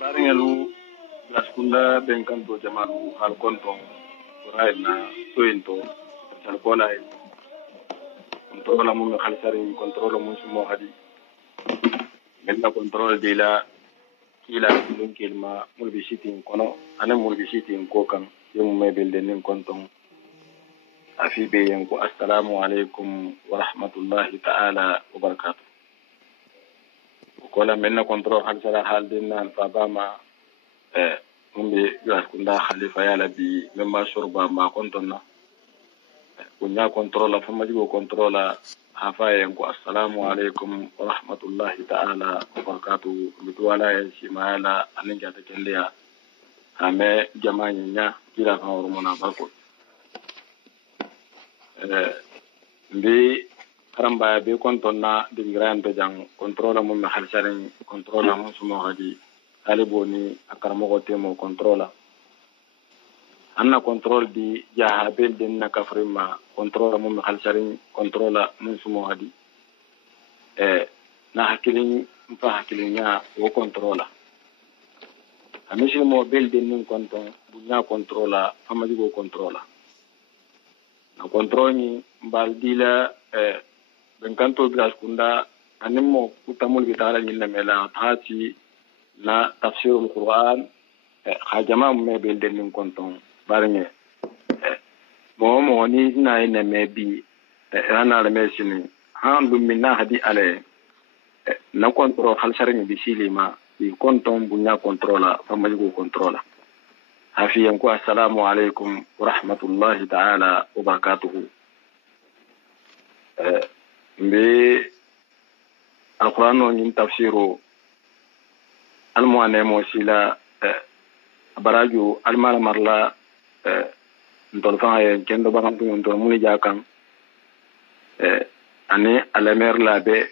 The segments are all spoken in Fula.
Baringelu laskunda benkanto jamalu hal konton raina tointo sal kolay controla mun khalsari controla mun sumo hadi mella control de la kila mun kilma mun bi sitin kono ana mun bi sitin ko kan yum mebel de nin konton afi be yanko assalamu alaikum wa rahmatullahi ta'ala wa barakatuh kola menna control khalsara hal dinna fabama mun be laskunda khalifa yala bi memma shurba ma kontonna kunya controla famajigo controla hafayen ko assalamu alaikum wa rahmatullahi ta'ala wa barakatuh bitwala ya shimala aninga ta kelliya ame jama'in nya kila kan hormona barko mbi karamba be kontonna dingiran to jang controla mun halsarin controla mun sumo hadi taliboni akaramo temo controla anna control di jahabel den na kafrima controla mun halsarin controla mun sumo hadi na hakilin fa hakilinya wo controla amishi mo bel den nin konton bunya controla amadi go controla na controlni baldila benkanto gras kunda animo kutamul bitala nyinna mela taati na tafsirul qur'an khajama me bel den nin konton barnge mo ni na ina mebi ana la mesini han dum minna hadi ale na control halsharin bi silima bi konton bunya controla famajigo controla hafiyan ku assalamu alaikum wa rahmatullahi ta'ala wa barakatuh mbe alquran ni tafsiru almuane mo sila baraju almala marla ndol fa ye kendo ba ngi ndol muni jakan ani alamer la be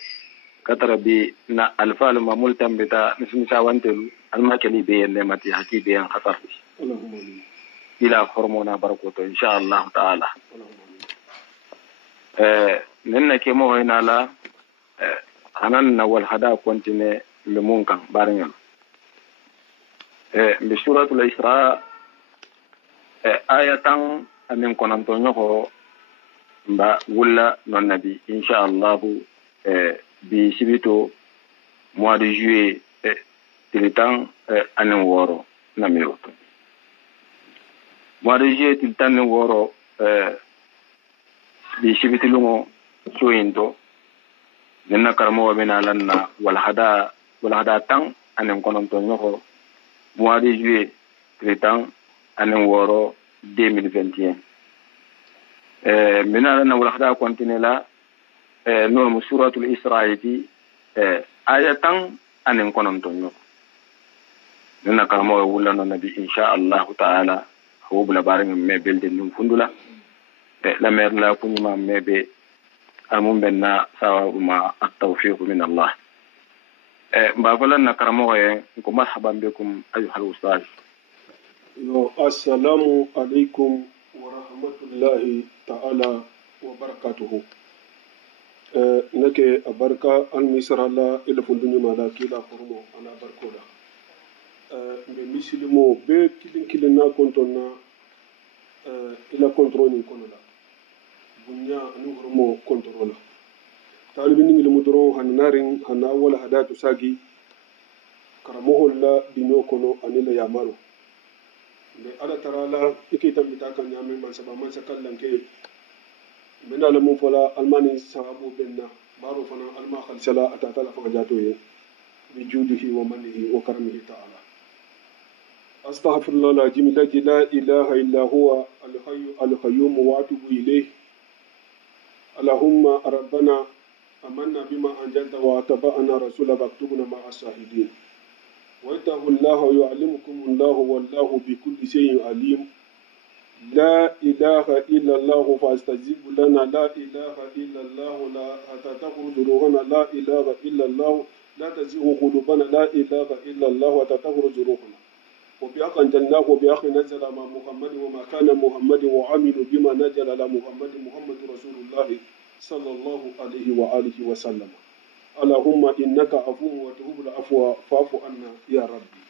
katara bi na alfal mamul tambita nismi sawantelu almakali be ne mati hakibe an khatar ila hormona barakoto inshallah taala nenna ke mo ina la hanan na wal hada kontine le munkan barngal bi suratul isra ayatan amin konanto nyoko mba wulla non nabi inshallah bi sibito mois de juillet tilitan anen woro namiroto mois de juillet tilitan woro bi sibitilungo soyinto nenna karamo bena lanna wal hada tan anen konanto nyoko mois de juillet tilitan anen woro 2021 mina na wala khada continue la no suratul isra'iti ayatan anen kononto nyo nana karamo wala no nabi insha Allah ta'ala ho bula baring me belde num fundula la mer la kunyuma mebe amum benna sawuma at-tawfiq min Allah mbafala na karamo ko marhaban bikum ayuha al-ustaz assalamu alaikum wa rahmatullahi ta'ala wa barakatuhu nake abarka an misra la ila fundunyu mala kila formo ana barkoda mbe misilimo be kilin na kontonna ila controlling konola bunya anu formo controla talibi ni le mudoro hanarin hana wala hadatu sagi karamoholla dinyo kono anila yamaru be ala tarala ikita bitaka nyame man saba man sakallan ke bena la mun fola almani sababu benna baro fana alma khalsala atata la fa jato ye bi judihi wa manihi wa karamihi ta'ala astaghfirullah alazim la ilaha illa huwa al-hayy al-qayyum wa atubu ilayh allahumma rabbana amanna bima anjalta wa tabaana rasulaka waktubna ma'a shahidin واتقوا الله يعلمكم الله والله بكل شيء عليم لا إله إلا الله فاستجيب لنا لا إله إلا الله لا حتى تخرج روحنا لا إله إلا الله لا تزيغ قلوبنا لا إله إلا الله حتى تخرج روحنا وبأخ أنزلناه وبأخ نزل مع محمد وما كان محمد وعملوا بما نزل على محمد رسول الله صلى الله عليه وآله وسلم اللهم إنك عفو وتحب العفو فاعف عنا يا ربي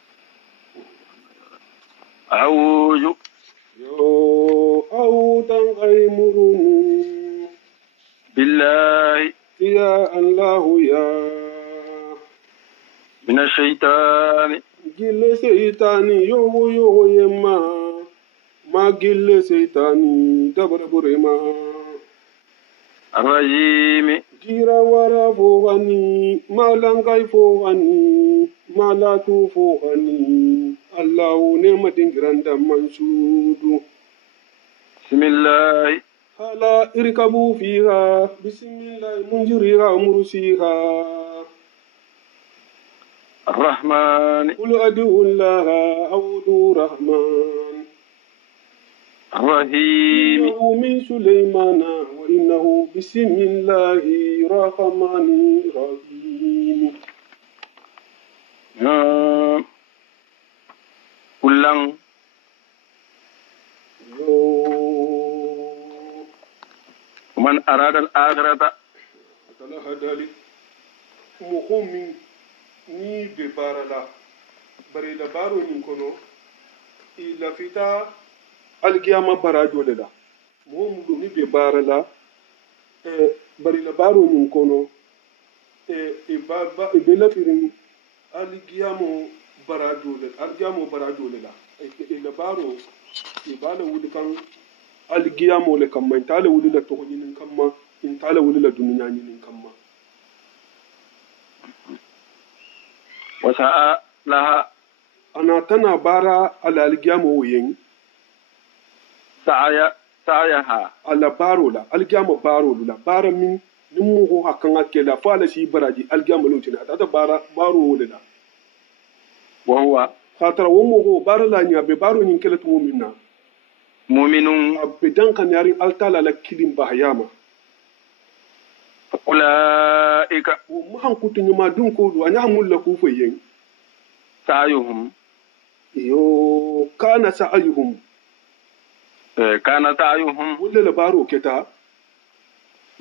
أعوذ yo autan qaymurunu بالله ya Allah ya من الشيطان gille seytani yogo yemma ma gille seytani dabarburema الرجيم gira wara fogani malangai fogani malatu fogani Allahu ne madingiranda mansudu بسم الله hala irkabu fiha bismillah munjiriha mursiha الرحمن qul adu llaha awdu rahman الرحيم إنه من سليمان وإنه بسم الله الرحمن الرحيم كلن ومن أراد الآخرة atala hadali mɔgɔ min ni bɛ baara la bari labaro nin kɔnɔ i lafita alikiyama barajo de la mɔgɔ min don ni bɛ baara la bari labaro nin kɔnɔ i bɛ lafirin alikiyama barajo de la i labaro i b'a la wuli kan alikiyama le kama i t'a la wuli la tɔgɔ ɲini kama in t'a la wuli la duniya ɲini kama وساء لها ana tana bara ala alikiyama wo yen سعيها ala baro la alikiyama baro la bara min ni mɔgɔ a kan ka kɛ la fo ala si baraji alikiyama lo tina ata bara baro wo la وهو k'a tara wo mɔgɔ bara la ɲa bɛ baro nin kɛlɛ tumo min na مؤمن a bɛ dan kan yari altala la kilin bahayama أولئك wo mahan kutu ɲuma dun ko do anya hamul la ku fo yen سعيهم yo kana sa'ayuhum كان سعيهم wulle la baro keta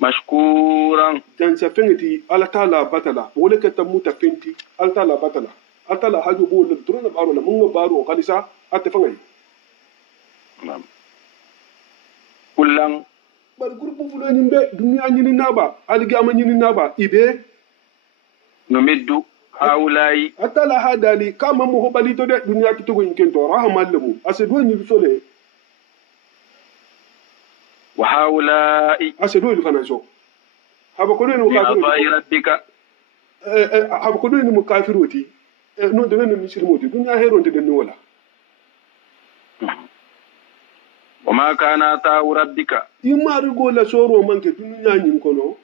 مشكورا jansa fengeti ala tala batala wole keta muta fenti ala tala batala ala tala hajo bo le drona baro la munga baro kalisa ate fangai نعم. كلن bar groupe fulo nyimbe dunya nyini naba aligama nyini naba ibe نمد هؤلاء atala hadali kama mo hobali to de dunya kitugo inkento rahamallemu ase do nyi sole وهؤلاء ase do ilfana so haba ko no kafiru بعطاء ربك haba ko do ni mo kafiroti no de no misirmoti dunya heronte de ni wala وما كان عطاء ربك imari go la soro manke dunya nyin kono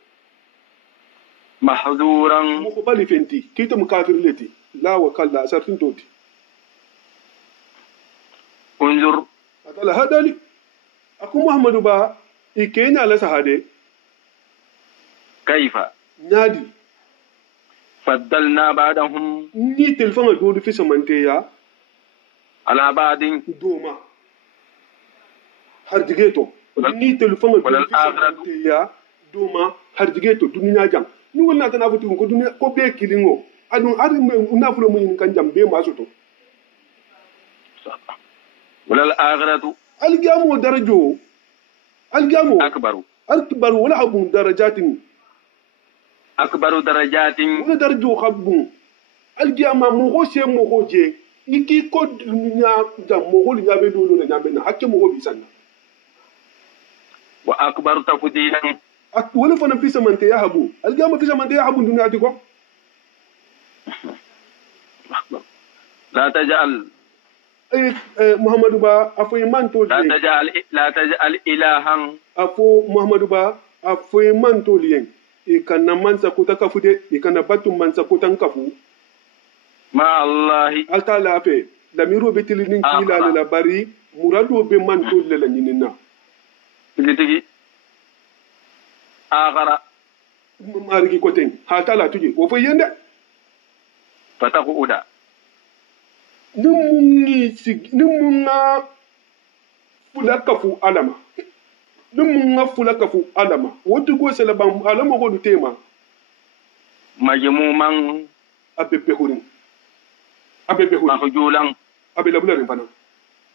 محظورا mo hobali fenti kito mo kafir leti la wa kalla sartin toti انظر atala hadali aku muhammadu ba ikenya la sahade كيف nyadi فضلنا بعضهم ni telefon do fi samanteya على بعض doma har digeto ni telefon do wala fi samanteya doma har digeto dunya jam ni wonna tan afutu ko dunya ko be kilingo adun ari na fulo mun kan jam be masoto ولا الآخرة algamo darajo algamo أكبر akbar wala abun darajatin أكبر درجات wala darajo khabbu algama mo ho se mo ho je iki ko dunya jam mo ho nya be do na be na hakke mo ho bisanna وأكبر تفضيلا wala fana fi samante ya habu algama fi samante ya habu dunya tiko لا تجعل muhammadu ba afoy manto لا تجعل إلها afo muhammadu ba afoy manto lien e kana mansa kuta kafude e kana batu mansa kuta kafu مع الله alta lafe lamiro be tilinin kila la bari murado be manto le la nyinina تجي آخر marigi koten hata la tuje wo fo yende فتقعد nimunga fulakafu alama nimunga fulakafu alama wotu go sele bam alama go tema مجموما abebe hurin مخجولا abe labula rin fana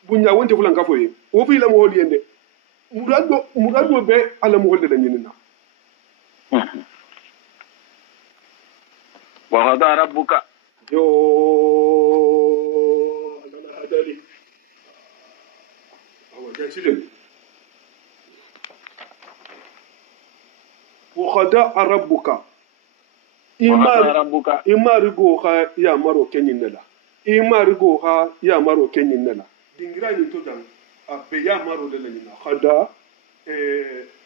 bunya wonte fulan ka foye o fi la mo hol yende murado be ala mo hol de nyinina wa qada rabbuka yo ala hadali awa jasilen wa qada rabbuka imarigo ha ya maro kenyinela imarigo ha ya maro kenyinela dingira ni to dan abe ya maro de la nina khada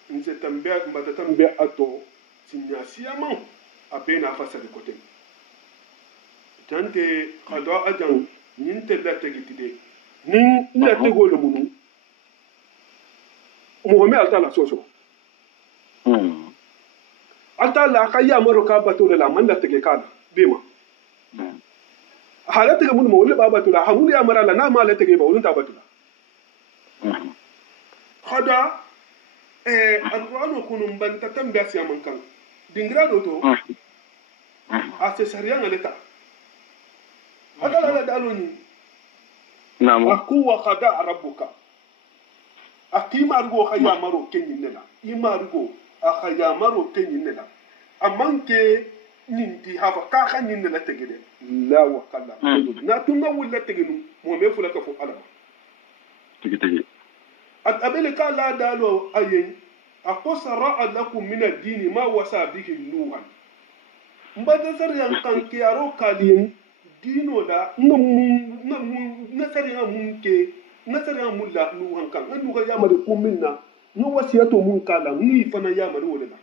nse tambia mbata tambia ato sinyasiya man abe na fasa de kote tante khada adan ninte la tegitide nin la tego le munu mo me alta la soso alta la kaya maro ka bato la man la tege kana bema hala tege mun mo wala ba bato la hamun ya mara la na ma la tege ba wulun ta bato la khada alqur'anu kunum banta tambia siya man kan dingira do to ase sariya ngaleta hada la daloni naam aku wa qada rabbuka akima argo khaya maro kenyinela imargo akhaya maro kenyinela amanke ninti hafa ka khanyinela tegede la wa kala na tunga wulla tegenu mo me fula ka fo alama tigi abele ka la dalo ayen aqsara lakum min ad-din ma wasa bihi nuhan mbada sar yan kan ke aro kaliyen dino da ngam nasari mun ke nasari mun la nuhan kan an nuga ya mari ko minna no wasiyato mun kala ni fana ya mari wala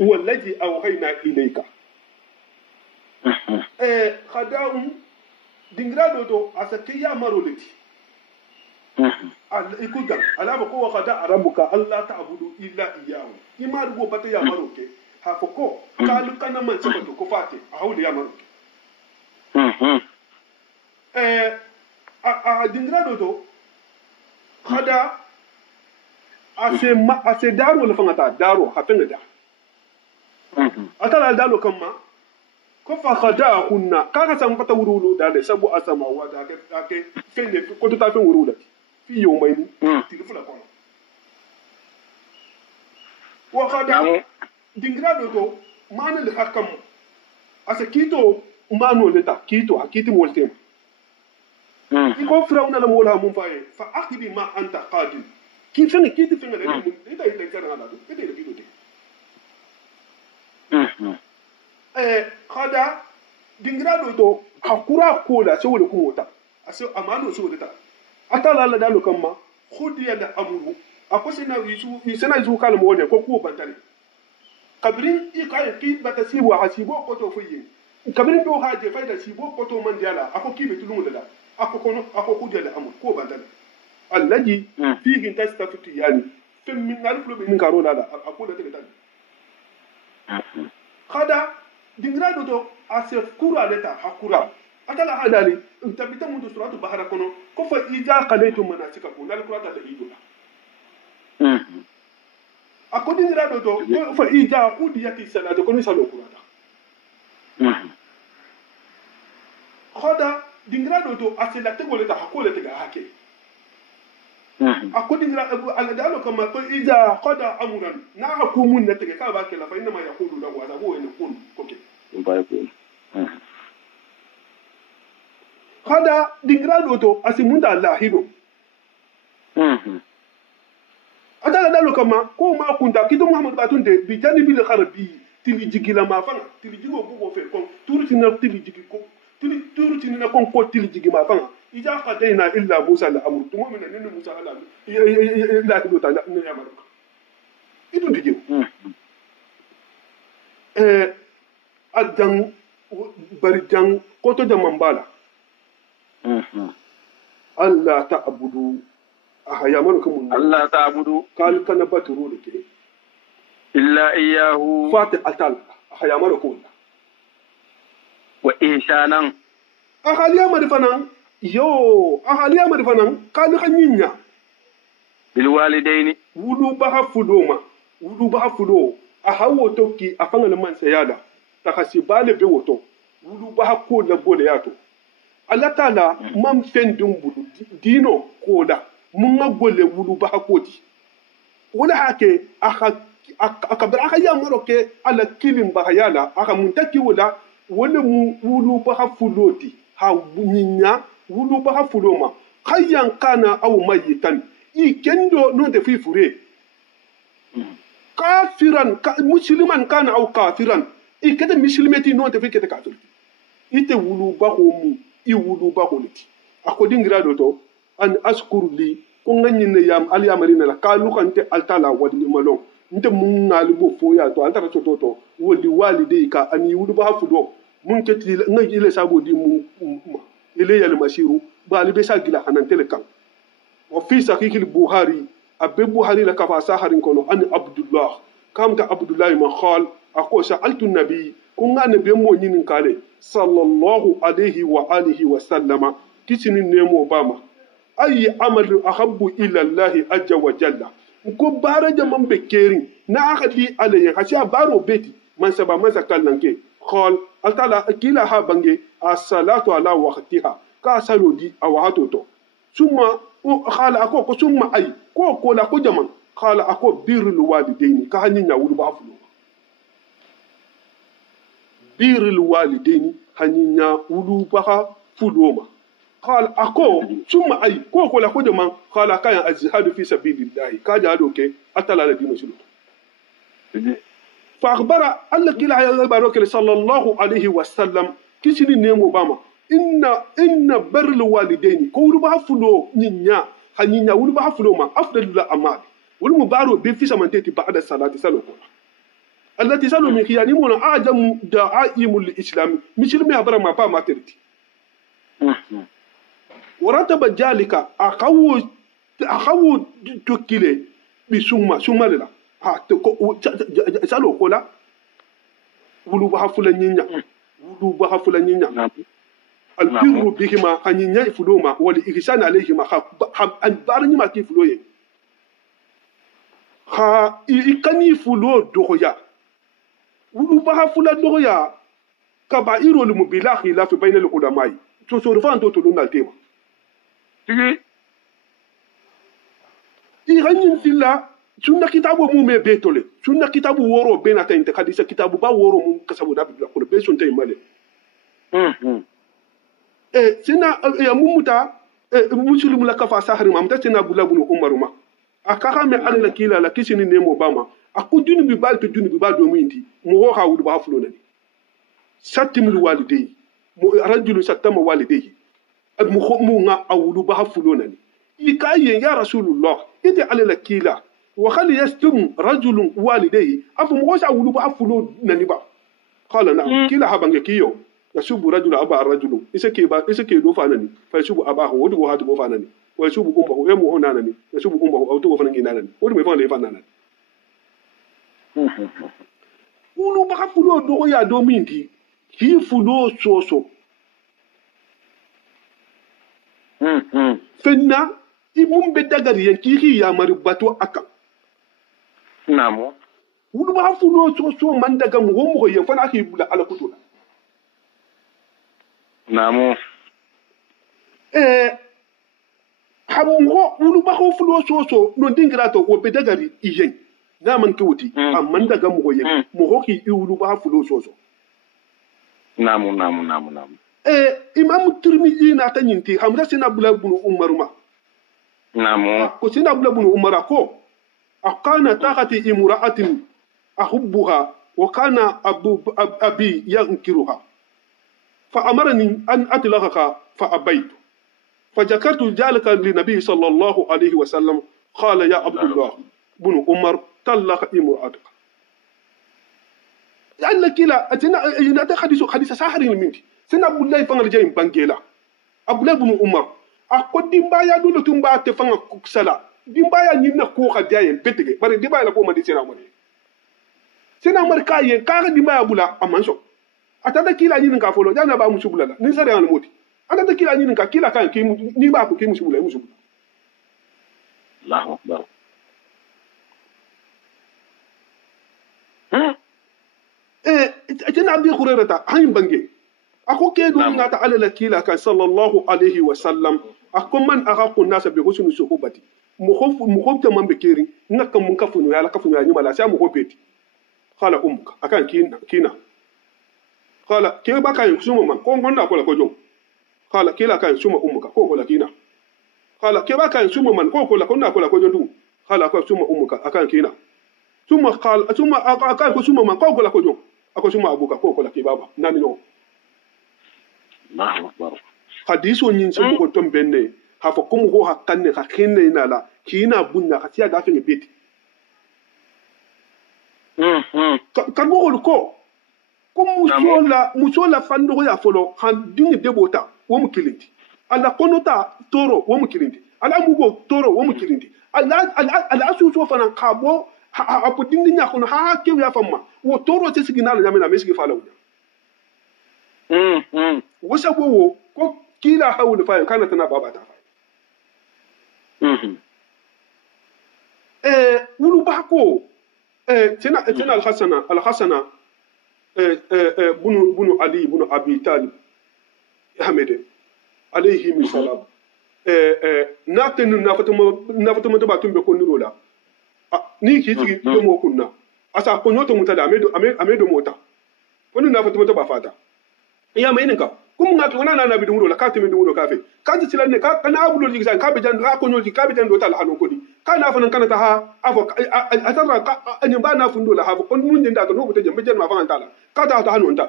wallahi awhayna ilayka khada'un dingrado to asake ya maro leti ikudan alama ko qada rabbuka alla ta'budu illa iyyahu imar go bata ya maro ke ha foko kalu kana man sabato ko fate a hawli ya maro a dingrado to khada ase daro la fangata daro hafenga da atala dalo kamma ko fa khada kunna kaga san pata wurulu da sabu asama wa da ake fende ko to ta fen wurulu fi yawmaini tilifula kono wa khada dingrado to mana le hakam ase kito mano leta kito akiti moltem iko firawna la mola mun faye fa akhbi ma anta qadim ki fene kiti fene le ita ile kana da ita ile kito khada dingrado to hakura ko da se wole ko mota ase amano se wole ta atala la dalu kamma khudiya da amuru akwai na yisana yisu kala mo wone ko ko bantale kabrin ikaye ki batasibu hasibo ko to fuyi kabrin do haje faida sibo ko to man diala ako kibe tulungu da ako kono ako khudiya da amuru ko bantale allaji fihi tastafitu yani fem min nal flobe min karo da ako da tele khada dingrado to asef kura leta hakura atala hadali tabita mundu suratu bahara kono ko fa ija qalaytu manasika ko dal kurata da ido akodi dingrado to ko fa ija qudiyati salatu kono salo kurata khada dingrado to asela tego leta hakole tega hake akodi dingrado aladalo kama ko ija qada amuran na hakumun na tega ka ba ke la fa inna ma yaqulu lahu wa zabu ina kun koke khada dingrado to asimunda lahido atala dalo kama ko ma kunta kido muhammad batunde bi jani bil kharbi tili jigila ma fanga tili jigo go fe kon turti na tili jigi ko tili turti na kon ko tili jigi ma fanga ija qadaina illa musa la amru tumo min nan musa ala illa kido ta ne ya marka idu dige adan barijan koto da mambala Allah ta'budu ahayamanu kumun Allah ta'budu kal kana baturu da ke illa iyyahu fati atal ahayamanu kumun wa ihsanan ahaliya marifanan kal kanyinya bil walidaini wudu baha fudo ahawo tokki afanga man sayada takasi bale be woto wudu baha ko na bole yato Allah ta'ala man fen dum bulu dino koda mun ga golle wulu ba hakoti wala hake aka bar aka ya maroke ala kilin ba hayala aka mun taki wala mu wulu ba hafuloti ha nyinya wulu ba hafuloma kayan kana aw mayitan i kendo non de fi fure kafiran musliman kana aw kafiran i kete muslimeti non de fi kete kafir ite wulu ba ko mu i wulu ba ko liti akodi ngira do to an askuru li ko ngani ne yam al yamarina la kalu kante altala wadi malon nte mun ngali bo foya to altara to woli walide ka ani wulu ba fudo mun keti ngi ile sabo di mu ile yal mashiru ba libe sa gila hanan telekan wa fi sahih al buhari abbe buhari la kafa saharin kono an abdullah kam ta abdullah ma khal ako sa'altu nabi ko ngane be mo nyinin kale sallallahu alaihi wa alihi wa sallama kisini nemo bama ayi amalu ahabbu ila allah azza wa jalla ko bara jaman be kerin na akadi alaye hasiya baro beti man saba man sakallanke khal altala kila ha bange as-salatu ala waqtiha ka salodi awahato to summa khala ako ko summa ay ko la ko jaman khala ako birrul walidaini ka haninya wulu ba fulo birrul walidaini haninya wulu ba fuloma قال أكو ثم أي كو لا كود من قال كان الجهاد في سبيل الله كاجا دوكي أتلا الذين شلو فأخبر الله كلا يا باروك صلى الله عليه وسلم كيسني نيمو باما إن بر الوالدين كورو بافلو نينيا هنينيا ولو بافلو ما أفضل الأعمال ولو مبارو بفي سمنتي بعد الصلاة سلوكو التي سلو من خياني مونا أعجم دعائم الإسلام مثل ما أبرا ما با ما ترتي ورتب ذلك أخو تكيله بسمة للا سالو كولا ولو بحفل نينيا البر بهما أنينيا يفلوما والإحسان عليهما أنبارني ما كيفلوين إكاني فلو دوغيا ولو بحفل دوغيا كبائر المبلا خلاف بين العلماء تصرفان تولون التيمة iranyin filla sunna kitabu mu me betole sunna kitabu woro benata inte kadisa kitabu ba woro mu kasabu da bibla ko be son tay male sina ya mumuta muslim la kafa sahari ma mta sina bulabul umaruma akaka me alla kila la kisini nemo bama akuduni bi balto duni bi ba do mu indi mu ho hawdu ba fulo nani satimul walidai mu rajulu satama walidai mu nga awulu ba fulo nani ikaye ya rasulullah ite alala kila wa khali yastum rajulun walidayhi afu mo sa wulu ba fulo nani ba qala na kila habange kiyo yasubu rajulu aba rajulu isake do fa nani fa yasubu abahu wodi go hatu go fa nani wa yasubu umbahu emu ho nani yasubu umbahu auto go fa nani nani wodi me fa le fa nani wulu ba fulo do ya do minti hi fulo soso fenna imum be dagari yan kiki ya mari bato aka namo wudu ba fulo so man daga mu ho yan fana ake bula ala kutula namo hamgo wudu ba ho fulo so no dingira to wo be dagari iyen na man kewuti amman daga mu ho yan mu ho ki wudu ba fulo so namo imam Tirmidhi na tanyinti hamza sina bula bunu umaruma namo ko sina bula bunu umara ko akana takhati imra'atin ahubbuha wa kana abi yankiruha fa amarani an atlaqaha fa abaytu فذكرت ذلك للنبي صلى الله عليه وسلم قال يا عبد الله بن عمر طلق امرأتك يعني كلا أتنا حديث ساحر المنتي سنا عبد الله فان رجاي بانجيلا عبد الله بن عمر أكو ديمبايا دولو تمبا تفان كسلا ديمبايا نينا كو خدياي بيتغي بري ديمبايا لا كو مدي سنا عمر كاي كاغا ديمبايا بولا امانسو أتادا كلا ني نكا فولو جانا با مسوبلا لا ني ساري ان موتي أتادا كلا ني نكا كلا كان كي ني با كو كي مسوبلا الله اكبر أتنا أبي خريرة هاي بانجي ako ke do ngata ala la kila kan sallallahu alaihi wasallam akon man aghaqu nasa bi husni suhbati mu khof ta man bekeri ngaka mun kafunu ya la kafunu ya nyima la sai mu khopeti qala ummuka akan kina qala ke ba kan suma man ko gonda ko la ko jom qala kila kan suma ummuka ko la kina qala ke ba kan suma man ko la konna ko la ko jom qala ko suma ummuka akan kina suma qala suma akan ko suma man ko la ko jom ako suma abuka ko la ke baba nani no Allahu akbar hadiso nyin sun ko ton benne ha fa kum ho hakkanne ka kinne ina la kina bunna ka tiya da fe beti ka go ko musola fando ya folo han dingi debota wo mu kilindi ala konota toro wo mu kilindi ala mugo toro wo mu kilindi ala asu so fana kabo apu dingi nya kono ha ke ya famma wo toro te sigina la nyamena mesigi fala wunya wasa wo ko kila hawul fa kana tana baba ta fa wulu ba ko tena al-hasana bunu ali bunu abi talib hamede alayhi min salam natenu nafatuma to batumbe ko nirola ni ki tigi do mo kunna asa ko nyoto mutada amedo mota woni nafatuma to ba fata iya mai ninka kuma ngati wana na nabi dumudo la ka temi dumudo ka fe ka ti silane ka kana abulo ji ka be jan ka ko nyoti ka be jan do tal hanu kodi kana fanan kana ta ha afo atara ka anyi ba na fundo la ha ko mun dinda to no bute jembe jan ma fa antala ka ta hanu nta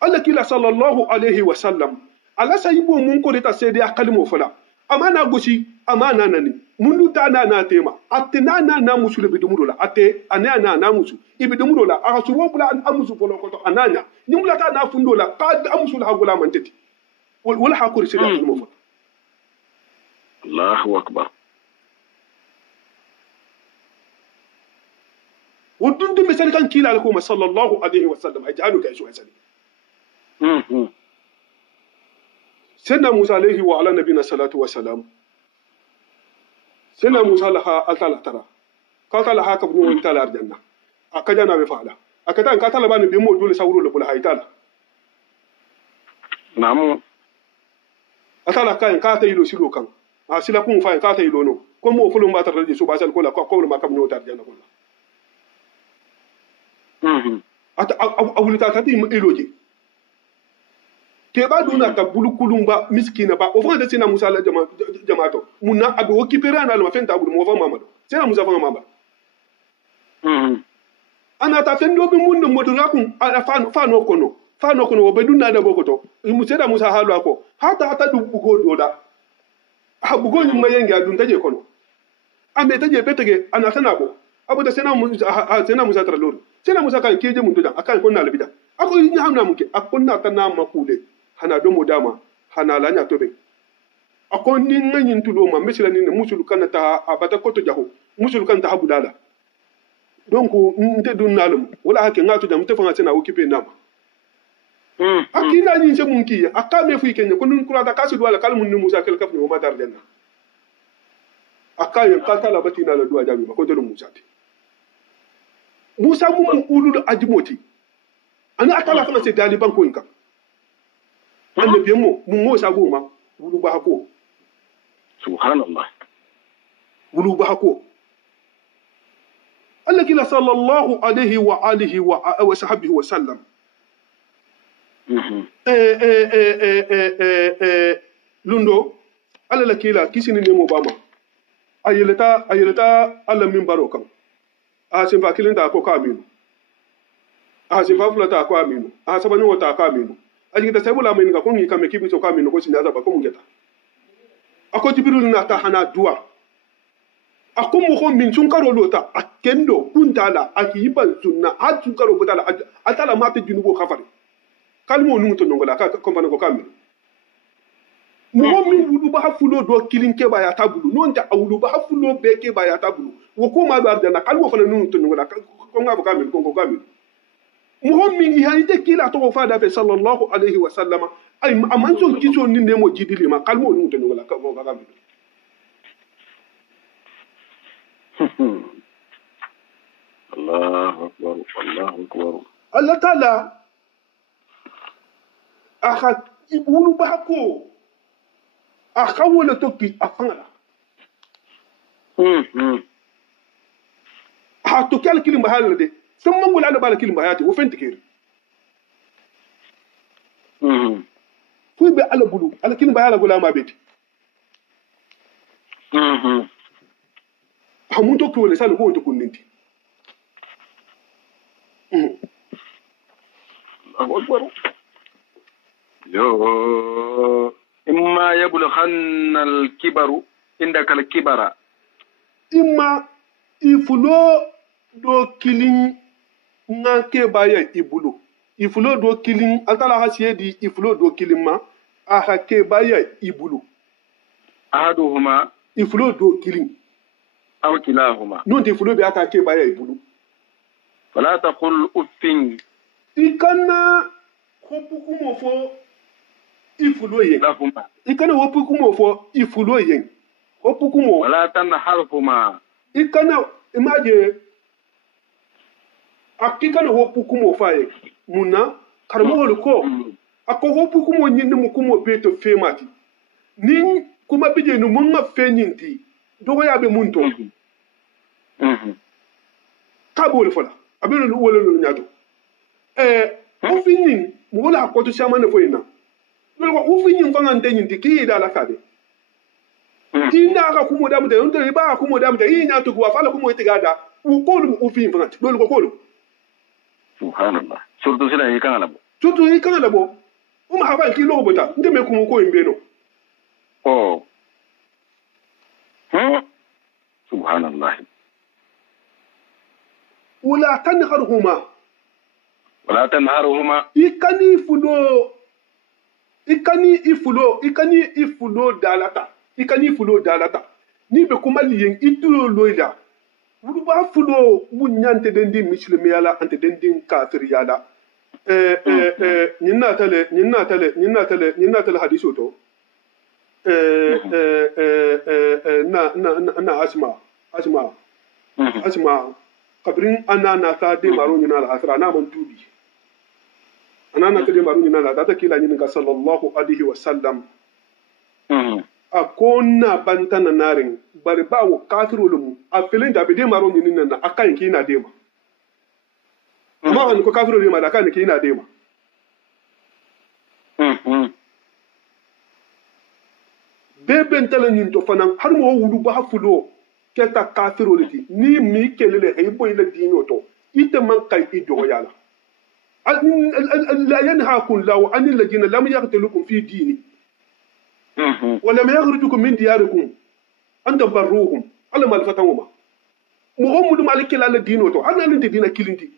Allah kila sallallahu alaihi wasallam ala sayibo mun ko ta sai dai kalmo fula amana gosi amana nani mundu ta na tema atina na musu le bidumudo la ate anana na musu ibidumudo la akasubo bula amusu polo ko to ananya nyumla ta na fundo la ka amusu la hagula manteti wala hakuri sida fundo mo Allahu akbar ودون دي مثال كان كيلا لكم صلى الله عليه وسلم اجعلوا كايسو اسالي سيدنا موسى عليه وعلى نبينا الصلاه والسلام سيدنا موسى لها أتلا ترى قاتل هاك بنو ويتال أرجعنا أكجانا بفعله أكتان قاتل بان بيمو دول سورو لبلا هيتال نعم أتلا كان قاتل يلو سلو كان أسيلا كون فاين قاتل يلو نو كم هو فلوم باتر رجع سو باسل كولا كولا ما كم نو ترجعنا كولا أولي تاتي إلوجي keba duna ka bulu kulumba miskina ba o fanga sina musa la jamato munna abu okipera na ma fenta abu mo fa mamado sina musa fa mamado ana ta fendo bi munno modura kun fa no kono o be dunna da gokoto musa musa halu ako hata du bugo dola ha bugo nyum mayengi adun taje kono ame taje betege ana sana bo abu da sina musa tra lor sina musa kan keje mun dudan akan konna labida ako yin hamna muke akonna tana makude hana domo dama hana lanya tobe akon ni nganyin tulo ma misila ni musul kan ta abata koto jaho musul kan ta habudala donc nte dun nalum wala hakke ngatu jam te fanga sena occupé nama akina ni se mun ki akame fu kenye ko nun kula ta kasu wala kalmun ni musa kel kafni o madar denna akaye kata la batina la duwa jabi ko to musa ti musa mun ulul ajmoti ana atala fana se daliban ko inka annabi mo mun mo sago ma wulu ba hako subhanallah wulu ba hako Allah kila sallallahu alaihi wa alihi wa sahbihi wa sallam lundo Allah la kila kisini ne mo bama ayeleta Allah min barokan a sin fa kilin ta ko kaminu a sin fa fulata ko aminu a sabanyo wata ko aminu aji ta sabula mai ga kungi kame kibi to kaminu ko sin ya zaba ko mun geta ako jibril na ta hana duwa akon mo ko min tun karo lota akendo kuntala akiban sunna atun karo butala atala mata junugo khafari kalmo nu to nongola ka kompana ko kaminu mo min wudu ba hafulo do kilin ke ba ya tabulu non ta awulu ba hafulo be ke ba ya tabulu wo ko ma do arjana kalmo fana nu to nongola ko ngabo kaminu ko kaminu muhammin ihayite kila to fada fe sallallahu alaihi wasallam ay amanzo kiso ni nemo jidili ma kalmo ni mutano wala ka ga mi Allahu akbar Allahu akbar Allah ta'ala aka ibulu bahako aka wala toki afanga ha to kal kilim bahal de sun mangula ala bala kilim bahati wo fenti kiri fu be ala bulu ala kilim bahala gula ma beti ha mun to ko le sal ko to kunninti أكبر إما يبلغن الكبر عندك الكبر إما ifulo do kilin nga ke baya ibulo ifulo do kilin altala hasiye di ifulo do kilin ma aha ke baya ibulo أحدهما ifulo do kilin أو كلاهما non te ifulo be aka ke baya ibulo فلا تقل أف ikana hopukumo fo ifulo yen لهما ikana hopukumo fo ifulo yen hopukumo ولا تنهرهما ikana imaje akikana hopukumo fa yen muna karmo ko ako hopukumo nyinde mukumo beto femati ni kuma bije no munga fenyinti dogo yabe munto kabol fola abelo lu wala lu nyaato o finin mo wala ko to chama ne foyina do ko o finin fanga ntenyinti ki da la kabe ina ka kumo damu de ndo ba kumo damu de ina to kwa fala kumo itigada u kolu o fin fanga do ko kolu subhanallah surtout sila yi kan labo surtout yi kan labo o ma hafa ki lo bota ndeme kumo ko imbe no oh subhanallah ولا تنهرهما ولا تنهرهما ikani ifulo dalata ni be kuma liyen itulo loila wudu ba fulo munyante dendi muslimi yala ante dendi kafir yala ninna tale hadiso to na asma kabrin anana ta de maro nyina la asra na man tubi anana ta de maro nyina la ta kila nyina sallallahu alaihi wasallam akona bantana narin bari ba wo kafirulum a filin da be de maro nyina na akan ki na de ma amma an ko kafirulum ma da kan ki na de ma beben tala nyin to fanan har mo wudu ba hafulo keta kafiroliti ni mi kelele ay boy la dino to ite man kay ido yala la yanhaakum law an alladhina lam yaqtulukum fi dini wa lam yakhrijukum min diyarikum an tabarruhum ala mal fatawma muhammadu malik la dino to ana linde dina kilindi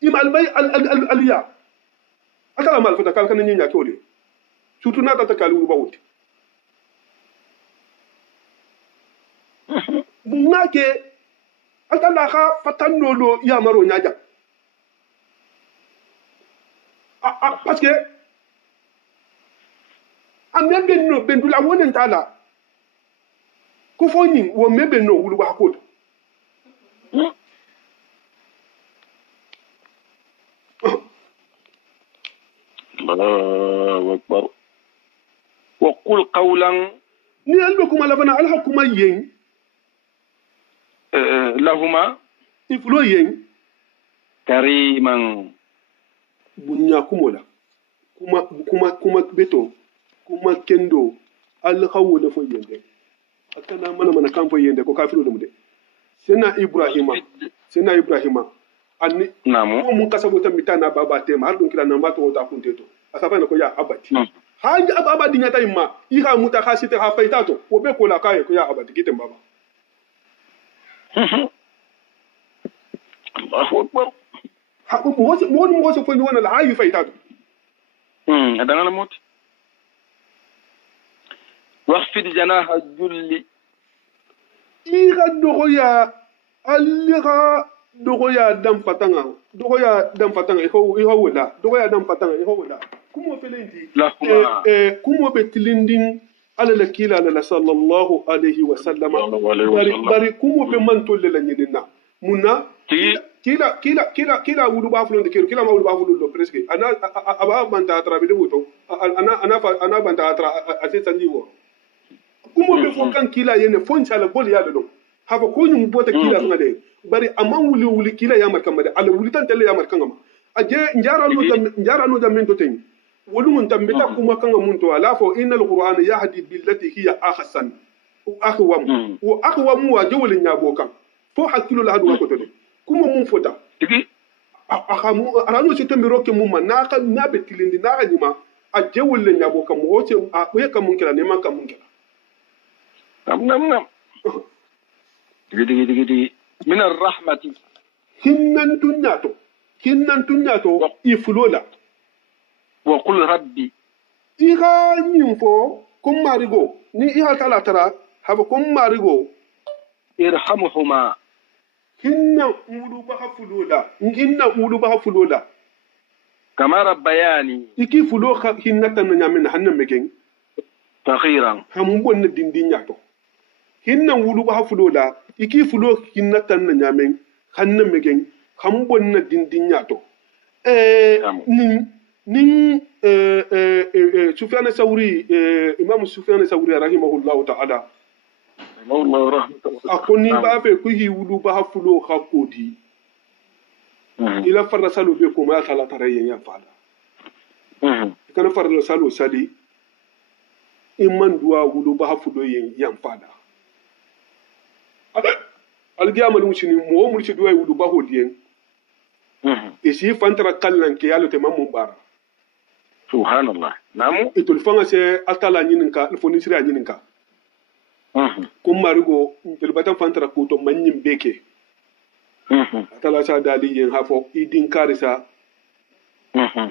imal bay aliya akala mal fatakal kan nyanya tole surtout na ta kalu ba wuti bunake altala ka fatannolo ya maro nyaja parce que ambe benno bendula wonen tala ko foni wo mebe no wulu ba ko Allahu akbar wa qul qawlan ni albakum alafana alhakuma yen lahuma iflo yen kariman bunya kumola kuma beto kuma kendo alhawu na fo yende akana mana kan fo yende ko kafiru dum de sena ibrahima anni namu ko mun kasabo tan mitana baba tema har dun kila na mato ta kunteto asafa na ko ya abati haja abadi nyata imma iha muta khasite ha faitato wo be ko la kai ko ya abadi kitem baba Allahu akbar mo wasu fo ni wana la hayi faitato adana la mot واخفض جناح الذل iha dogoya alliga dogoya dam fatanga iho wala dogoya dam fatanga iho wala kumo felenti kumo be tilindin ala la kila ala sallallahu alaihi wa sallam bari kumo be mantolle la nyidina munna kila wulu ba fulon de kero kila ma wulu ba fulon do presque ana aba banta atra be de woto ana banta atra ase sanji wo kumo be fo kan kila yene fon sala bol ya do hafa ko nyum bota kila nga de bari amman wuli kila ya markan ma de ala wuli tan tele ya markan ma aje njara no da men to ten wolu mun tambita kuma kan mun to ala fo innal qur'ana yahdi billati hiya ahsan akhwam wa akhwam wa jawlin nyabo kan fo hakilo la hadu ko to de kuma mun fota tigi arano ci tambi roke mun man na be tilindi na nyima a jawlin nyabo kan mo wote a ko kan mun kila ne man kan mun kila nam digi min arrahmati hinnan tunyato ifulola wa qul rabbi iha nyimfo kum marigo ni iha talatara haba kum marigo irhamhuma hinna ulu baha fulola kama rabbayani iki fulo hinna tan nyamin hannan megen takhiran hamun bonna dindin nyato hinna ulu baha fulola iki fulo hinna tan nyamin hannan megen ham bonna dindin nyato nin Sufyan Sawri Imam Sufyan Sawri rahimahullahu ta'ala akoni ba fe ku hi wulu ba hafulo hakodi ila farra salu be ko ma sala tarayen ya fala kana farra salu sali imman duwa wulu ba hafulo yen yan fada algiyama lu chini mo mu ci duwa wulu ba hodiyen isi fantara kallan ke yalo te mamun bara subhanallah namu itul fanga se atala nyininka foni sira nyininka kum marigo delbatan fantara ko to manyin beke atala sa dali yen hafo idin karisa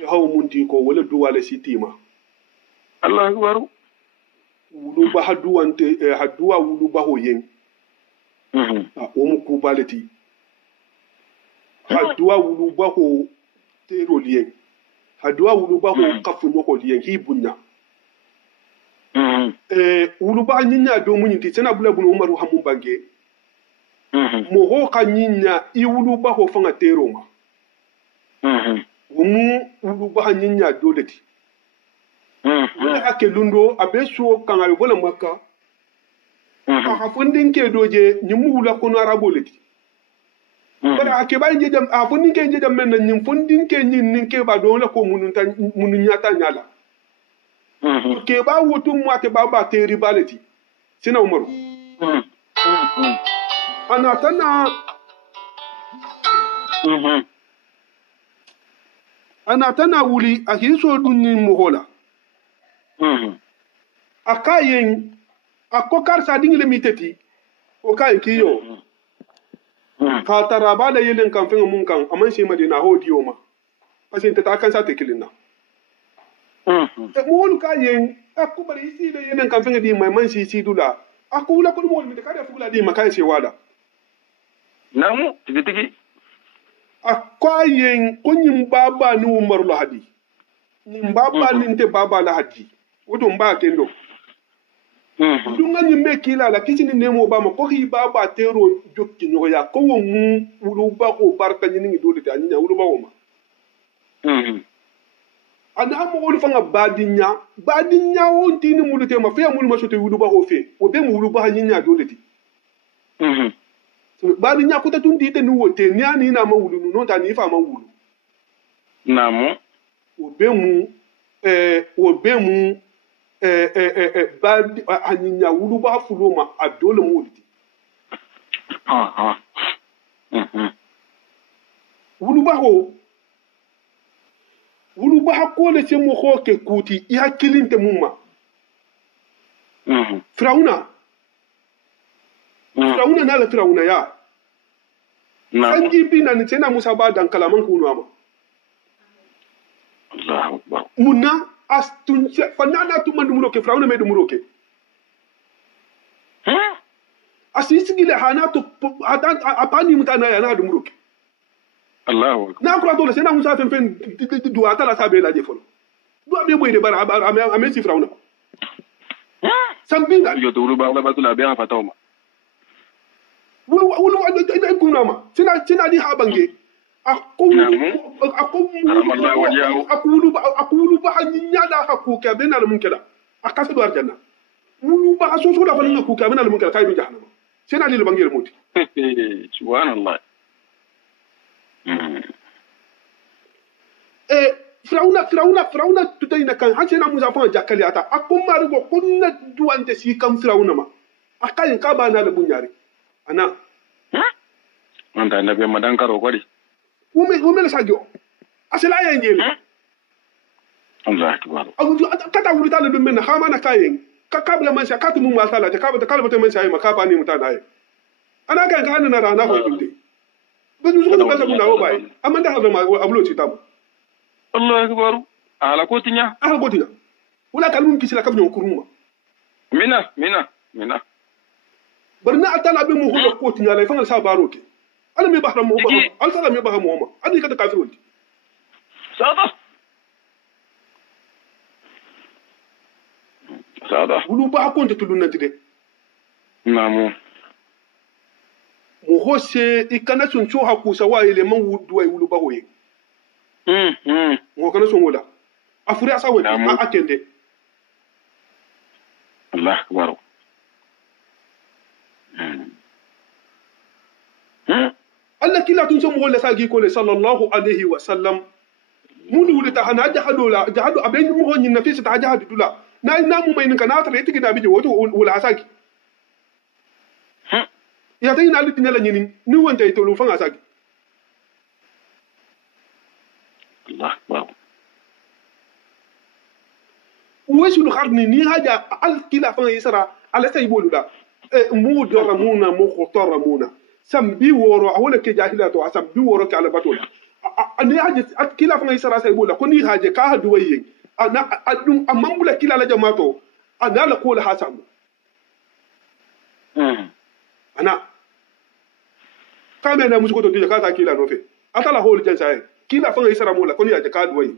haw mundi ko wala duwale sitima allah akbar wulu ba haduwante haduwa wulu ba ho yen o mu ku baleti haduwa wulu ba ho tero liyen haduwa wulu ba ko kafu nyoko liyen hibunya wulu ba nyinya do munyiti tena bula bunu umaru hamun bange mo ho kanyinya I wulu ba ko fanga tero ma wumu wulu ba nyinya do leti wala ake lundo abeso kan ay bola makka ha fundin ke doje nyimu wula ko arabo leti bara ake ba nje jam a fundin ke nje jam men nyim fundin ke nyin nin ke ba do la ko munun nyata nyala ke ba wutum wate ba ba teri baleti sina umaru ana tana wuli a hiso dunnin muhola akayen akokar sa dingile miteti o kayen kiyo ka taraba da yelen kan fin mun kan aman shi madina hodiyo ma asin ta kan sa te kilina mo wonu kayen akubari isi da yelen kan fin di mai man shi dula akula ko mo mi da kada fugula di makai ce wada namu tigi akwayen kunyin baba ni umar lahadi nin baba ni te baba lahadi wato mba kendo dunga ni me kila la kitini nemo ba ma ko hi baba tero jokki no ya ko mu wulu ba ko barka ni ngi dole ta nya wulu ba wo ma ana mo wulu fanga badinya won tini mulu te ma fe mulu ma sote wulu ba ko fe wo be mu wulu ba nya dole ti badinya ko ta tun di te ni wote ni ani na ma wulu no ta ni fa ma wulu namu wo be mu badi anyinya wulu ba fulo ma adole mu wulu wulu ba ko le se mo ko ke kuti I hakilinte mumma Firauna na la Firauna ya sanji bi na ni tena Musa ba dan kalaman kunu ama Allahu akbar munna astun fanana tu mandumuro ke Firauna me dumuro ke asisi gile hanato apani mutana ya na dumuro ke Allahu akbar na kura dole sai na Musa fen duwa tala sabe la je folo duwa be boy de bara ame si Firauna sambinga yo to ruba la batula be afatauma wulu ida kunama sina di habange akulu ba hanya da hakku ka bena mun keda akasa do arjanna wulu ba so da fa nga ku ka bena mun keda kay do jahannama sina di bange muti subhanallah Firauna tutayna kan hacena musa fa jakali ata akumma rigo kunna duwante si kam Firauna ma akayin ka ba na da bunyari ana anta nabi madan karo kwadi wume la sagio asila ya ngeli Allah akbar awu kata wuri tala dum menna xama na kayen ka kabla man sa katu mum ma sala ta kabata kalbata man sa ma ka ba ni mutana ay ana kan ka na rana ko dinde ba du ko ba sa kuna wo bay amanda ha ma abulo ci tam Allah akbar ala kotinya wala kalmun kisila kabnyo kuruma mina barna atala be mu hulo kotinya la fa sa baroke ala mi bahra mu ba al sala mi bahra mu ma adi kata kafir wonti sada wulu ba ko nte tulunna tide namu mu hose ikana sun cho hakusa wa ile man wudu ay wulu ba hoye mo kana son wala afuri asa wala akende Allah akbar Allah kila tun so mo wala sagi ko le sallallahu alaihi wasallam mulu wuli ta hana jahadu abin mu honni nafisa ta jahadu dula na mu mai ninka na tare tigi da bije wato wala asaki ya tayi na litin la nyini ni wonta ito lu fanga asaki Allah akbar wesu lu kharni ni haja al kila fanga yisra ala tay boluda mu doramuna mu khotaramuna sambi woro awala ke jahilato sambi woro ke ala batol ani haja at kila fanga yisra say bola ko ni haja ka hadu waye ana adum amambula kila la jamato ana la ko la hasamu ana kame na musuko to dija ka ta kila no fe atala hol jansa e kila fanga yisra mola ko ni haja ka hadu waye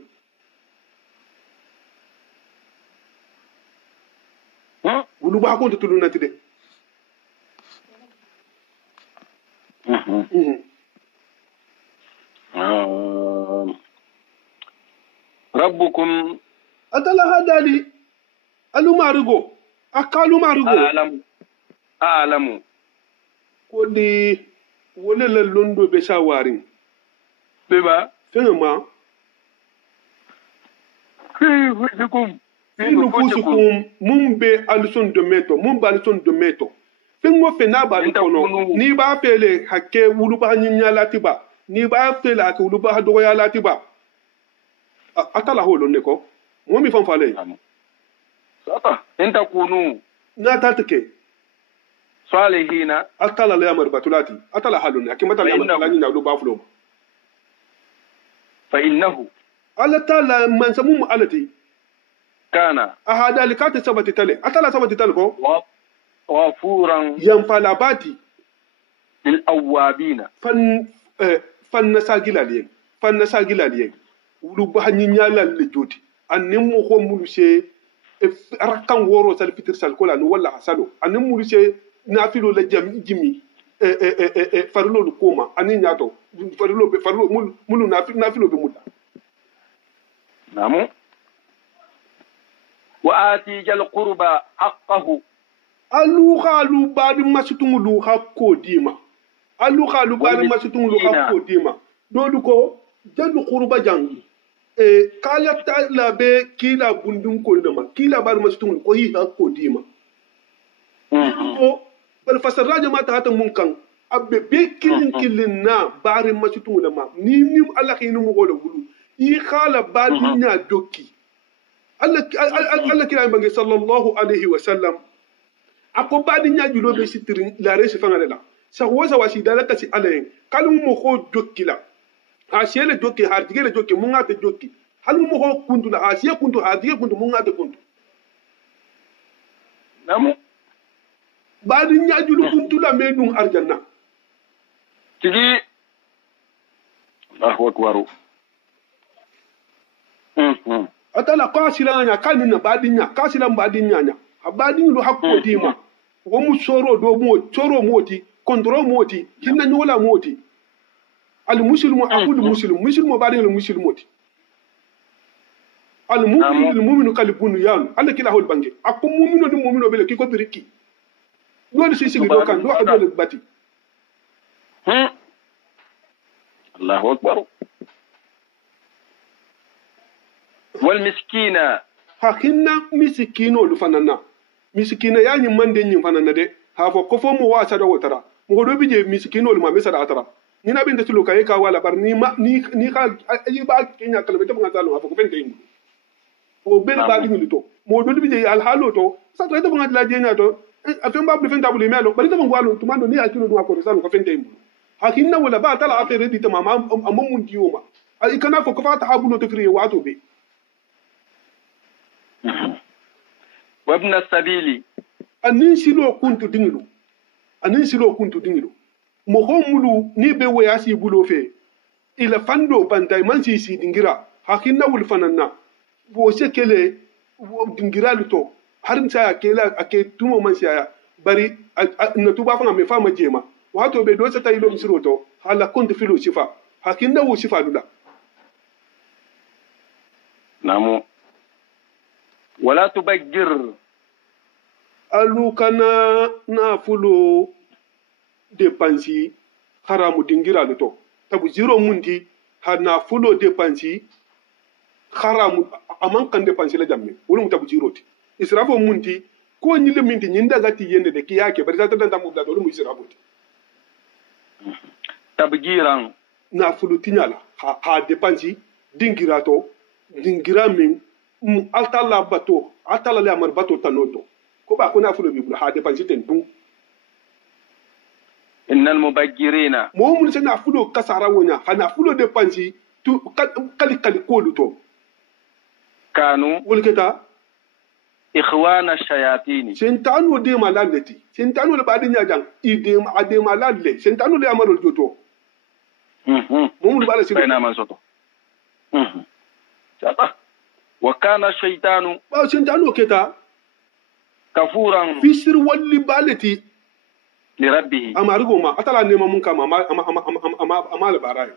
wulu ba ko to tuluna tide rabbukum atala hadali alumarigo akalumarigo alamu ko di wole la londo be sawarin beba fema fikum nufusukum mun be alison de meto fengo fena ba kono ni ba pele hakke wulu ba nyinya latiba ni ba pele hakke wulu ba dogo ya latiba atala holo ne ko mo mi fan fale sata enta kunu na tatake salihina atala la yamar batulati atala halun akimata la yamar la nyina do ba fulo fa innahu alla tala man samum alati kana ahada likata sabati tale atala sabati tale ko wafuran yanfala bati lil awabina fan nasagila liye wulu ba nyinya la le joti anim mo ko mulu se rakan woro sal fitir sal kola no wala hasalo anim mulu se nafilo la jimi farlo lu koma anin nyato farlo mulu nafilo be muta namu wa ati jal qurba haqqahu alu khalu badi masitungu lu hakko dima dolu ko jadu qurba jangi kala ta la be kila bundun ko ndama kila badi masitungu ko hi hakko dima ko bal fasaraja mata hata munkan abbe be kilin na bari masitungu lama ni Allah kinu mo golo bulu yi khala badi nya dokki Allah kira bangi sallallahu alaihi wasallam ako badi nyajulo be sitirin la resi fangale la sa wosa wasi dalaka si alayen kalum mo ko dokkila ha siele dokki har digele dokki mun ngate dokki halum mo ko kuntu la ha siye kuntu ha dige kuntu mun ngate kuntu namu badi nyajulo kuntu la medum arjanna tigi Allahu akbar atala kasila nya kanina badi nya kasila badi nya abadi lu hakko dima wo mu soro do mo soro moti kontro moti hinna nyola moti al muslimu aqul muslimu bari al muslimoti al mu'minu lil mu'minu kalbun yan alla kila hol bange akum mu'minu ni mu'minu bele kiko biriki dole si sigi do kan do adole bati Allahu akbar wal miskina hakinna miskino lu fanana miskina yani mande nyin fanana de ha fo ko fo mo wasa do wotara mo do bije miskino lu ma mesara atara ni na bin de tulo kay ka wala bar ni ma ni ka yi ba kenya kalbe to ngata lu ha fo ko fente yimbu o ben ba ni to mo do bije al halo to sa to ngata la jenya to afen ba bu fenta bu melo bari to ngwalu to mando ni akilo du ko resalo ko fente yimbu hakinna wala ba tala afere di tamama ammun dioma ai kana ko fata habulo to kriye wato be وابن السبيل anin silo kuntu dingilu mo homulu ni be waya si bulo fe ila fando bantai man si dingira hakinna wul fananna bo sekele dingira luto harin sa akela ake tumo man siya bari na tuba fanga me fama jema wato be do sata ilo misiro to hala kuntu filo sifa hakinna wu sifa dula namu wala tubajjir alukana na fulo depansi haramu dingira to tabu zero mundi har na fulo depansi haramu aman kan depansi la jamme wulum tabu zero ti israfo mundi ko nyile minti nyinda gati yende de kiyake bari ta tanda mu da dole mu israfo ti tabgiran na fulo tinyala ha depansi dingira to dingira min altala bato altala le amar bato tanoto ko ba ko na fulo bibula ha depansi ten dun innal mubajjirina mo mun se na fulo kasara wonya hana fulo depansi tu kali ko luto kanu wulketa ikhwana shayatini sentanu de malaleti sentanu le badin yajan ide ade malalle sentanu le amarol joto mo mun bala si bayna man soto chata wa kana shaytanu ba sentanu keta kafuran fisir walli baleti li rabbihi amarigo ma atala nema mun kama amal bara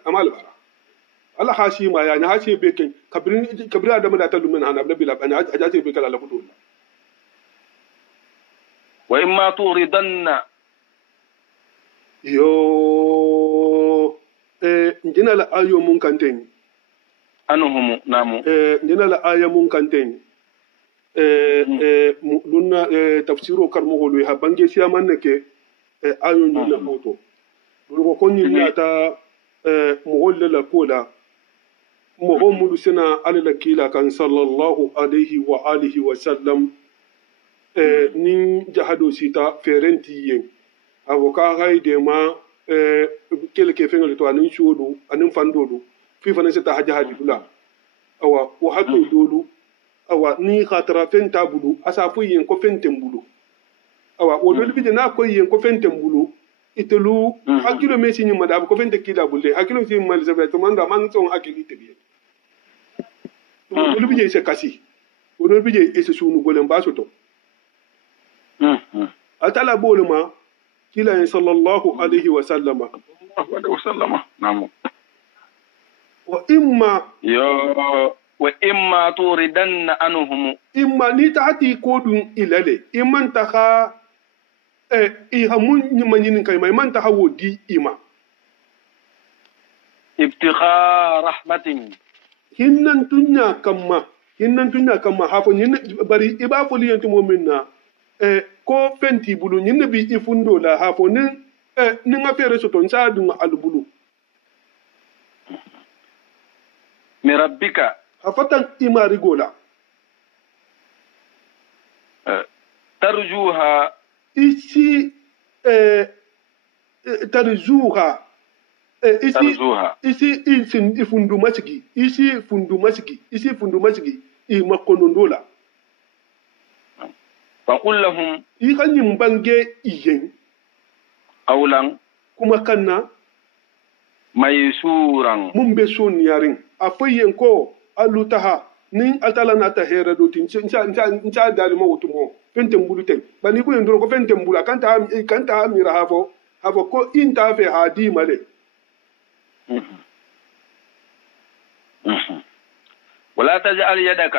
Allah hashi ma ya nya hashi beken kabrin adam da ta lumin hana nabila bana ajaje be kala lafuto wa imma turidanna yo njina la ayo mun kanten anuhum namu njina la ayo mun kanten lunna tafsiro karmo holu ha bange siya mannake ayo ni na foto ko konni na ta muholla la kola muhammadu sina alala kila kan sallallahu alaihi wa alihi wa sallam ni jahado sita ferenti yen avoka haide ma kele ke fengol to anin shodo anin fandodo fi fana sita haja hadidula awa wa hakko dolu awa ni khatara fenta bulu asa fu yen ko fentem bulu awa wodol bi na ko yen ko fentem bulu itelu hakilo mesi ni madab ko fente kila bulle hakilo si mal zabe to manda man son hakili tebiye wodol bi je se kasi wodol bi je ese sunu golem baso to atala boluma kila sallallahu alaihi wa sallama naam wa imma wa imma turidanna anhum imma ni tahati kodun ilale imman taha ihamun nyimanyinin kai mai man taha wodi ima ibtigha rahmatin hinnan tunya kamma hafo nyin bari iba foli yantu mu'minna ko fenti bulu nyin bi ifundo la hafo nin nin afere soto nsa dun albulu mi rabbika hafatan imari gola tarjuha isi tarjuha isi ifundu masigi isi fundu masigi i makonondola faqul lahum i kanyim bange iyen qawlan kuma kanna maysuran mumbe son yarin afayen ko alutaha nin atala na ta hera do tin ncha dalima wutumo fentem buluten bani ko ndoro ko fentem bula kanta mira hafo ko inta fe hadi male ولا تجعل يدك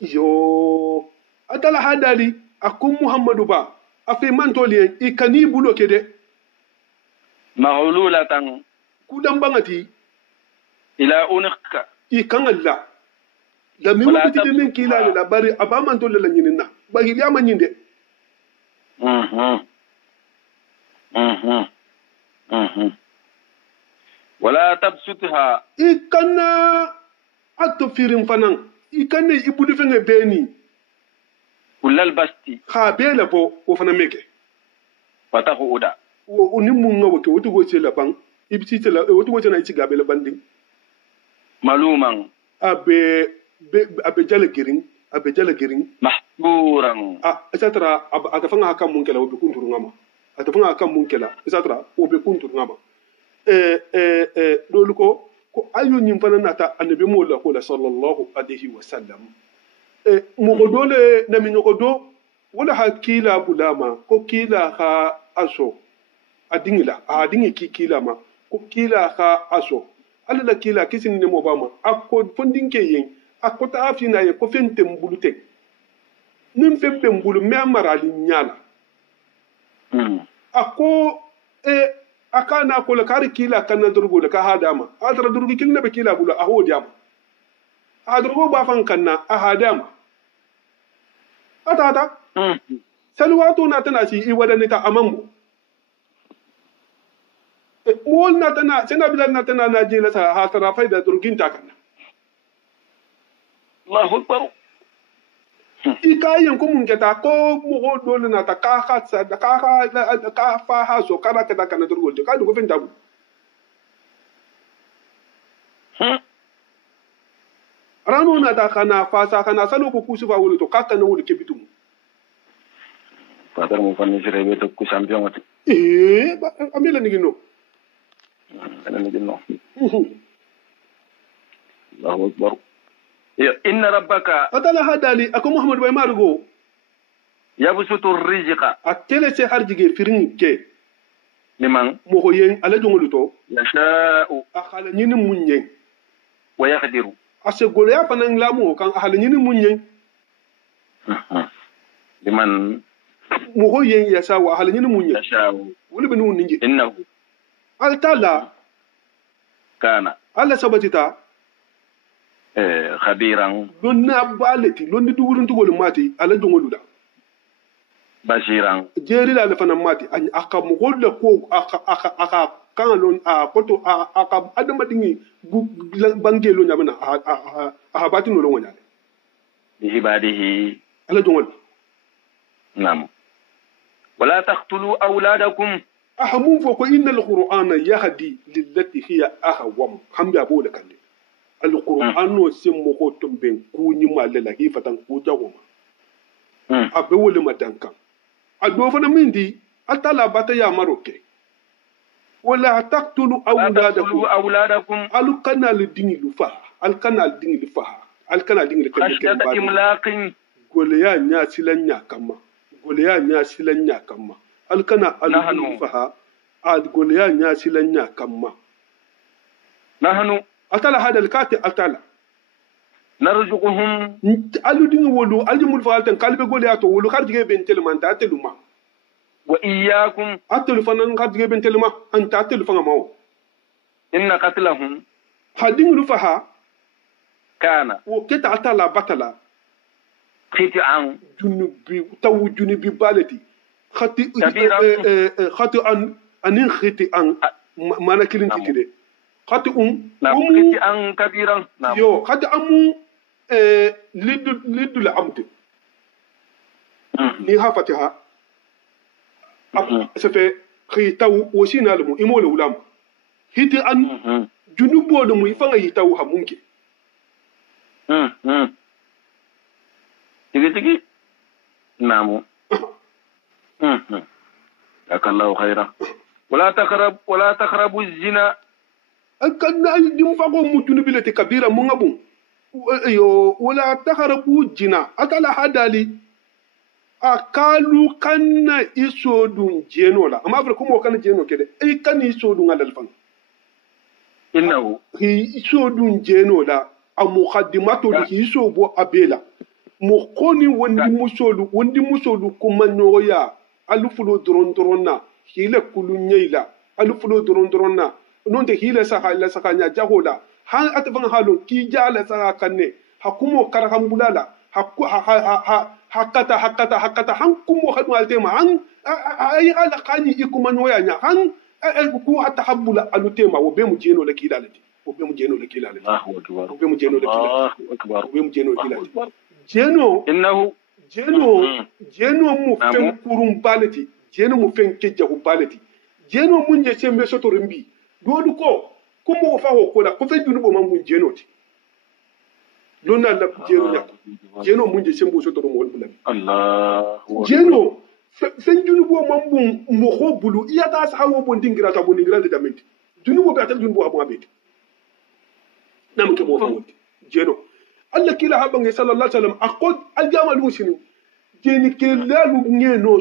yo atala hadali akum muhammadu ba afi mantoli ikani bulo kede مغلولة kudan bangati إلى أنقك ikan Allah da mi Wala wuti de min kila la bari aba mantoli la nyinina ba hiliya ma nyinde ولا تبسطها ikana atto firin fanan ikanne ibuli fenge beni كل البسط ha bela bo o fana meke فتقعد o ni mun ngawo ke wotu go la bang ibiti tela wotu go na ichi gabe la banding ملوما abe jala girin محجورا isatra aka fanga haka mun kela obe kunturu ngama ata fanga haka mun kela isatra obe kunturu ngama dolu ko ayu nyim fana nata annabi mo la ko la sallallahu alaihi wasallam mo dole na mi do wala hakila bulama ko kila ha aso adingila adingi kila ma ko kila ha aso alla kila kisin ne mo bama akko fondinke yen akko ta afina ye ko fente mbulute nim fembe mbulu me amara li nyala akko akana ko la kari kila kana durgo la ka hadama adra durgo kilna be kila bulu ahodiama adurgo ba fan kanna ahadama atata salwato na tana shi iwadani ta amambo mol na tana sena bilal na tana na jela sa ha tara faida durgin ta kanna Allahu akbar ikayen ko mun keta ko mo go dole na ta ka khatsa da ka fa ha so kana keta kana durgo ka dugo fin tabu rano na ta kana fa sa kana salo ko kusu fa wuli to ka kana wuli ke bitum Padar mo fanni sirebe to ku champion wati amela ni gino ana ni ginno Allahu akbar ya inna rabbaka atala hadali ako muhammad bay marugo yabsutu rizqa atele se harjige firin ke liman mo ko yen ala jongolu to yasha'u akhala nyini munyen wa yaqdiru ase golya fanan lamu kan akhala nyini munyen liman mo ko yen yasa wa akhala nyini munyen yasha'u wuli binu ninje innahu altala kana ala sabatita khabiran lonna baleti lonni dugurin tugol mati ala jongolu da bashiran jeri la fanan mati an aka mo golla ko aka kan lon a koto aka adama dingi bangelo nyamana a batino lo wonyale bi ibadihi ala jongol nam wala taqtulu awladakum ahamun fo ko innal qur'ana yahdi lillati hiya ahwam hambi abola kande alqur'ano simmo ko tumben kunyi malela hifatan ko jagoma abe wole madanka ado fana mindi atala bata ya maroke wala taqtulu awladakum alkana lidingi lufa alkana lidingi lufa alkana lidingi khashyata imlaqin gole ya nya silanya kama alkana alidingi lufa gole ya nya silanya kama nahnu atala hada alkati atala narzuquhum aludingi wolu aljumul faltan kalbe gole ato wolu karjige ben telmanta ateluma wa iyyakum atelu fanan karjige ben telma anta atelu fanga mawo inna qatlahum hadingi lufaha kana wo keta atala batala khiti'an junubi balati khati an anin khiti'an mana kilin tikide khati khiti'an kabiran yo khati amu lidul abd ni hafatiha safe khitaw wasina lamu imole ulam hiti an junubo da mu ifanga hitaw ha munke tigi namu jazakallahu khaira wala taqrabu az-zina akanna dim fago mu junubi lati kabira mu ngabu yo wala taqrabu jina atala hadali akalu kanna isodun jenola amma afra kuma kan jeno kede ai kan isodun alal fan innahu hi isodun jenola a muqaddimatu hi isobo abela mo koni wondi musolu kuma noya alufulo drondronna hile kulu nyeila alufulo drondronna nonte hile saka nya jahola han atvan halon ki jala saka kanne hakumo karhambulala hakata han kumo hadu altema han ay ala kani ikuma noya nya han ku atahabbula alutema wo be mu jeno la kilalati wo be mu jeno la kilalati Allahu akbar wo be mu jeno la kilalati akbar wo be mu jeno la kilalati jeno innahu jeno mu fen kurum balati jeno mu fen kejjahu balati jeno mun je sembe soto rembi dodu ko mo fa ho kola ko fe junubo man mun jeno ti lonna la jeno nya jeno mun je sembo soto mo wol bulami Allahu jeno fen junubo man mun mo ho bulu iya ta sa hawo bon dingira de damit junubo be atal junubo abu abeti nam ke mo fa wonti jeno Allah kila habange sallallahu alaihi wasallam akod aljamal muslimin jeni ke lalu ngeno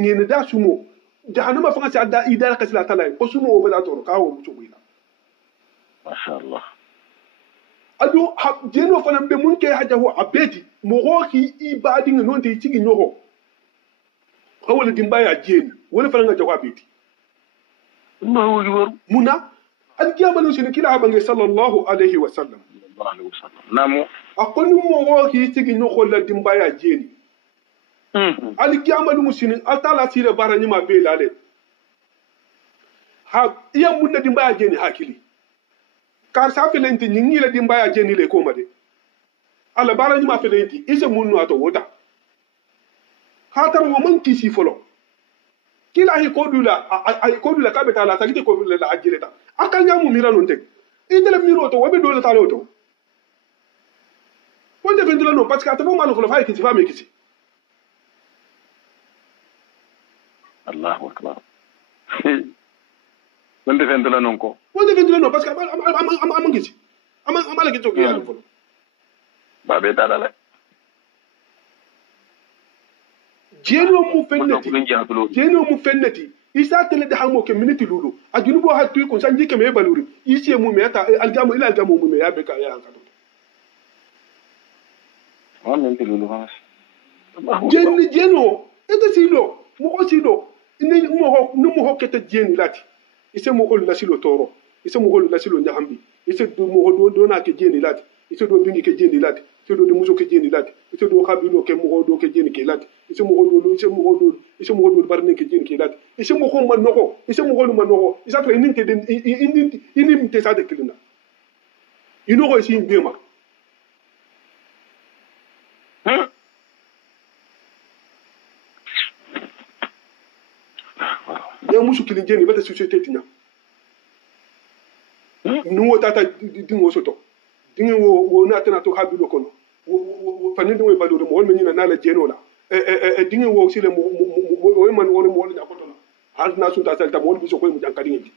ngene da sumo jahannama fa sa da idara kasila talay ko sumo bala to kawo mutu buila masha Allah ado jeno fa nambe mun ke hajahu abeti mo hoki ibadi non te tigi nyoho hawala dimbaya jeni wala fa nga jahu abeti Allahu akbar muna aljamal muslimin kila habange sallallahu alaihi wasallam namu akoni mo hoki tigi nyoho la dimbaya jeni ali kiamalu musinin altala sire barani ma be lale ha iya munna dimbaya jeni hakili kar sa felenti nyingi le dimbaya jeni le ko made ala barani ma felenti ise munnu ato wota hatar wo man kisi folo kila hi kodula ka beta la sagite ko la ajileta akanya mu mira non tek idele miro to wobe dole talo to wonde vendula no parce que atabo malu folo fa kisi fa me kisi Allahu akbar wonde vendula non ko parce que am ngisi am ala gito ko yalla folo babe dadale jeno mu fennati isa tele de hamo ke miniti lulu ajunu bo hatu ko sanji ke me baluri isi mu me ta aljamu ila aljamu mu me ya be ka ya kan wa minti lulu has jeno ete silo mo ko silo ni mo ho kete jeni lati ise mo ko la silo toro ise mo ko la silo nyahambi ise do mo do na ke jeni lati ise do bingi ke jeni lati ise do muso ke jeni lati ise do khabilo ke mo do ke jeni ke lati ise mo do barne ke jeni ke lati ise mo ko man noko ise mo ko man noko isa to inin te den inin te sa de kilina ino ko isi mbema ya musu kilin jeni bata société tinya nuwo tata dingo soto dingo wo na tana to habilo kono wo fanin dingo balore mo won menina nala jeno la dingo wo sile mo man wo na ko tola har na sunta salta mo biso ko mu jankari ngi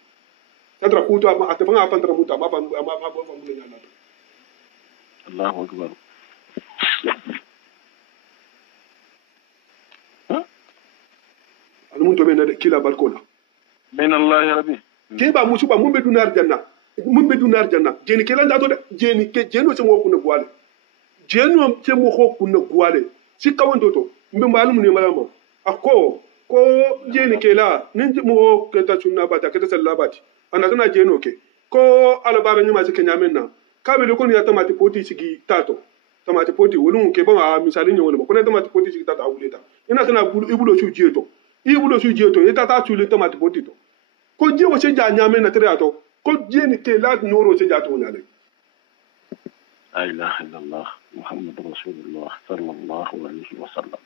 tatra kuto ama atafanga afandra muta ma ba mu nyana Allahu akbar mun to men kila balkona min Allah ya rabbi ke ba musu ba mun be dunar janna jeni ke landa to de jeni ke jeno se mo ko ne gwale jeno se mo ko ne gwale si kawando to mbe malum ne malama akko ko jeni ke la nin mo ke ta sunna ba ta ke ta sallabati ana tana jeno ke ko alabara nyuma se kenya menna ka be ko ni tamati poti sigi tato tamati poti wolun ke ba misali ne wona ko ne tamati poti sigi tato awuleta ina tana ibulo su jieto ita ta tuli tamati poti to ko je wo se ja nyame na tere ato ko je ni te la noro se ja to nyale la ilaha illallah muhammadur rasulullah sallallahu alaihi wasallam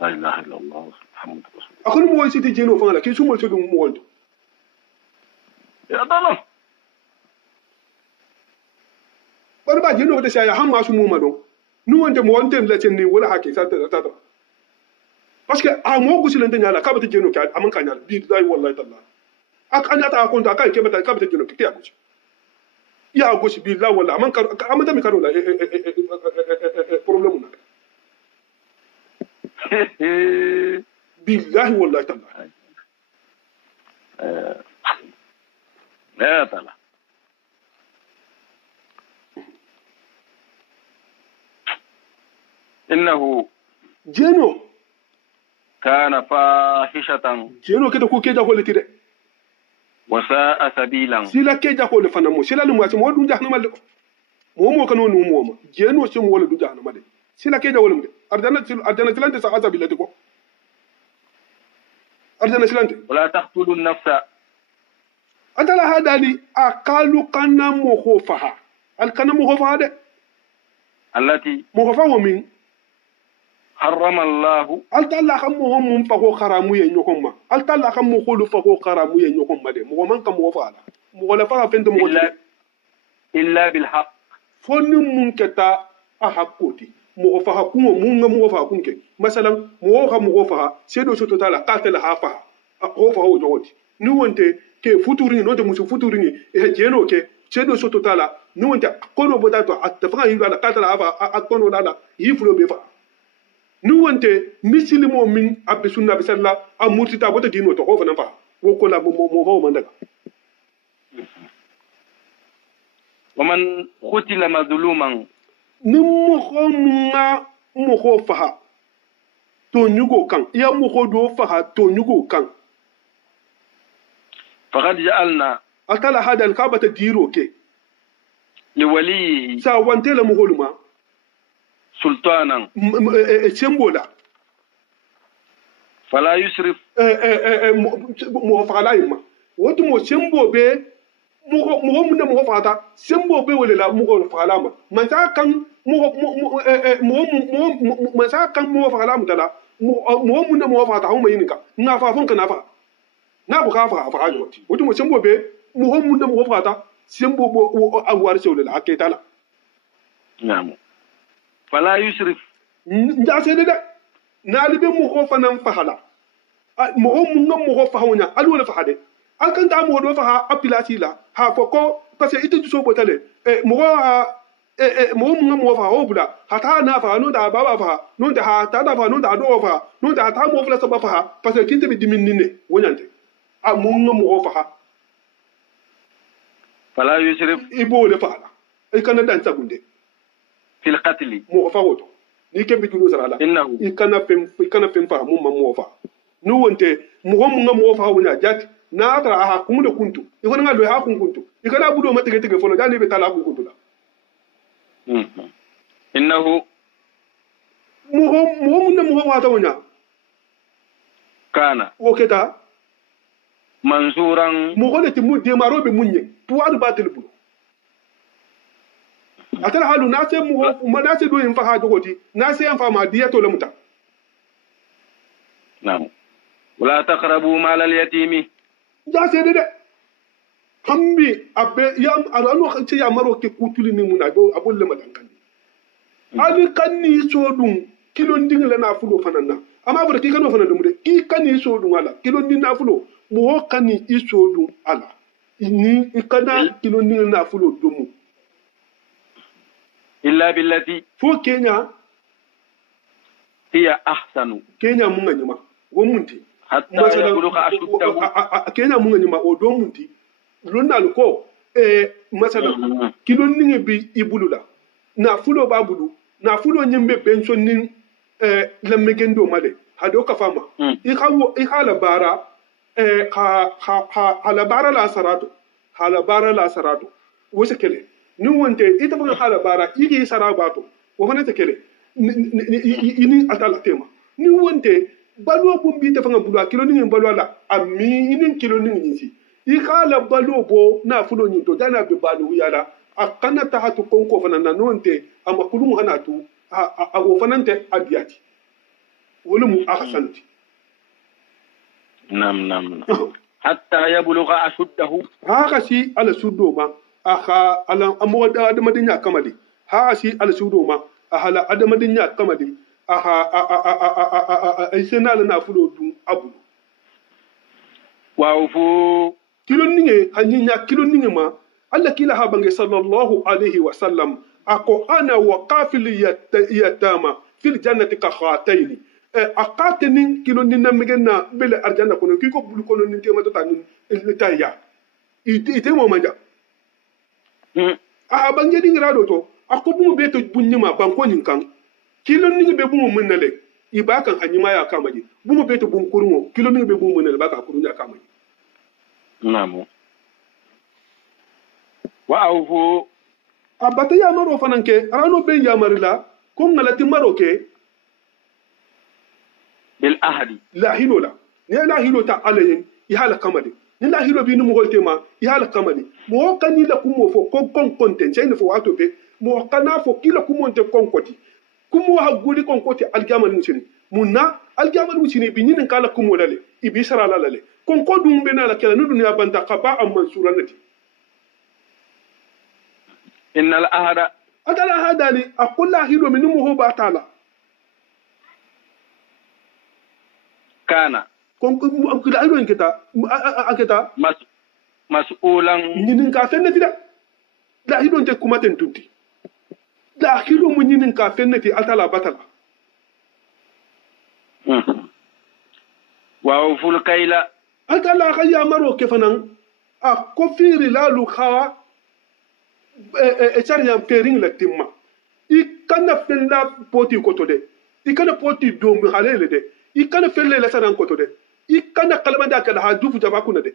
la ilaha illallah muhammadur rasulullah akon mo siti jeno fanga ke sumo se dum mo wolto ya dalo bar ba jeno de saya hamma su mo madon nu wonde mo wonde la tenni wala hakke sa ta parce que a mo gusilen de nyala kabata jeno ka aman ka nyala bi dai wallahi talla ak anya ta ko ta kai ke bata kabata jeno ke ya gusi ya gusi bi la wala aman ka amata mi karo la problème na billahi wallahi taala لا طلع إنه jeno كان فاحشة jeno keta ko keja ko letire وساء سبيلا sila keja ko le fana mo sila no mo du jahannama le mo kanu no mo ma jeno se mo wala du jahannama de sila keja wala de arjana tilante sa azabi lati ko arjana silante ولا تقتلوا النفس atala hadali akalu kana mo ho faha al kana mo ho faha de التي mo ho faha min حرم الله altalla kam mo mum fa ko kharamu ye nyokon ma altalla kam mo kholu fa ko kharamu ye nyokon ma de mo man kam mo faala mo la fa fente mo إلا بالحق fonni mun keta a hakkoti mo fa hakumo mun ga mo fa kunke masalan mo ha mo fa sedo so totala qatala ha fa ho fa ho joti ni wonte ke futuri no de musu futuri ni e jeno ke sedo so totala ni wonte kono bodato atfa yi ala qatala ha fa kono dala yi fulo be fa ni wonte misilimo min abbe sunna be salla a murtita bota dino to ho fa nan fa wo ko la mo fa man daga ومن قتل مظلوما ni mogo munga mogo faha to nyugo kan ya mogo do faha to nyugo kan فقد جعلنا atala hada alkabata diro ke لوليه sa wante la mogo luma سلطانا sembola فلا يسرف mo fahala yima wotu mo sembo be mogo mun na mogo fata sembo be wele la mogo fahala ma man sa kan masa kan mo fa kala mutala mo mun da mo fa ta huma yinika na fa fon kana fa na bu ka fa fa joti wato mo sembo be mo mun da mo fa ta sembo bo awar sewle la aketa la نعم فلا يسرف nda se de na libe mo ko fa nan fa hala mo mun ngam mo ko fa hawnya alu la fa hade an kan ta mo do fa ha apilati la ha foko parce que ite du so botale mo mo mun mo fa hobula hata na fa no da baba fa no da hata da fa no da do fa no da ta mo fla sa ba fa parce que kinte bi dimin ne wonyante a mun mo fa فلا يسرف ibo le fa la e kana dan tagunde في القتل mo fa woto ni ke bi dulu sala إنه i kana fem fa mun mo fa no wonte mo fa wonya jati na tra ha kun de kuntu i wona ngado ha kun kuntu i kana budo matege tege folo jani be tala kun kuntu la إنه mo wata wonya كان woketa منصورا mo gole ti mu de maro be munye puwadu batil bu atara halu na se mo na se do yin fa ha jogoti na se en fa ma diya to lamuta نعم ولا تقربوا مال اليتيم ja se de hambi abbe yam arano ci ya maro ke kutuli ni mun abul le madankan ali kanni sodun kilo nding la na fulo fanana ama bada ki kano fanana mu de ki kanni sodun wala kilo nding na fulo mo kanni isodun ala ni ikana kilo nding na fulo domu إلا بالتي fo kenya هي أحسن kenya mun nganyima wo munti حتى يبلغ أشده kenya mun nganyima o do munti lonal ko masala kilo nding bi ibulula na fulo babulu na fulo nyimbe benso nin lamegendo male hado kafama ikhala bara hala bara la sarato wose kele ni wonte ita fa hala bara igi sarabato wo fana kele ini atala tema ni wonte balwa bumbi ta fanga bulwa kilo ni balwa la ami ni kilo ni nyisi ikhala balwa bo na fulo nyito dana be balu yala akana ta hatu konko fana na nonte ama kulum hanatu a wo fanante abiyati wala mu ahsanti نعم حتى يبلغ أشده haka si ala sudo ma aha ala amoda adamadin ya kamali haka si ala sudo ma ahala adamadin ya kamali aha ai senala na fulo dun abu وأوفوا kilon ninge hanyinya kilon ninge ma alla kila habange sallallahu alaihi wasallam ako ana wa qafil yatama fil jannati ka khataini akatenin kilo ninna migenna bele arjanna kono kiko bulu kono ninte ma tota ni tayya ite mo manja a banje dingra do to akobu be to bunyima banko nin kan kilo ninga be bumo munale ibaka hanyima ya kamaji bumo be to bun kurungo kilo ninga be bumo munale baka kurunya kamaji namu wa awfu abata ya maro fananke arano be ya marila ko ngalati maroke bil ahdi la hilola ne la hilota alayin ihala kamali ni la hilo bi ni mo goltema ihala kamali mo kani la kumo fo kon konten cey ne fo wato be mo kana fo kila kumo te konkoti kumo ha guli konkoti algamal musini munna algamal musini bi ni kala kumo lale ibi sara lale konko dum be na la kala nu dunya banta qaba am mansuranati innal ahda adala hadali aqulla hilo min mo ho batala kana kon kula hilo nketa aketa mas'ulan nyinin ka fennati da hilo nte kumaten tunti da hilo mu nyinin ka fennati atala batala wa ful kayla atala khaya maro kefanan a kofiri la lu khawa chariam pering la timma I kana fella poti koto de I kana poti dom halele de I kana fella la sanan koto de I kana kalmanda kala ha dufu jabakuna de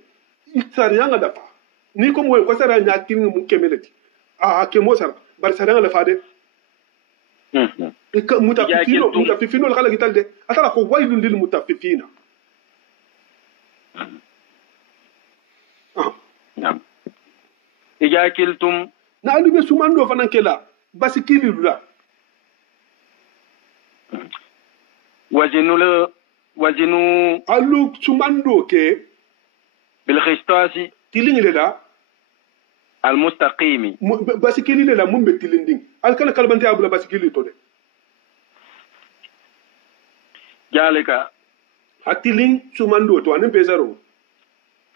I sarianga da fa ni ko mo ko sara nya kin mu kemeleti a ke mo sara bar saranga la fa de mutafifino la kala gital de atala ko waylun lil mutafifina nam ija kiltum na alu be sumando fanan kela basikili lula wazinu alu sumando ke bil khistasi tilingile la al mustaqimi basikili le la mumbe tilinding al kala kalbante abula basikili to de jalika atiling sumando to anin bezaro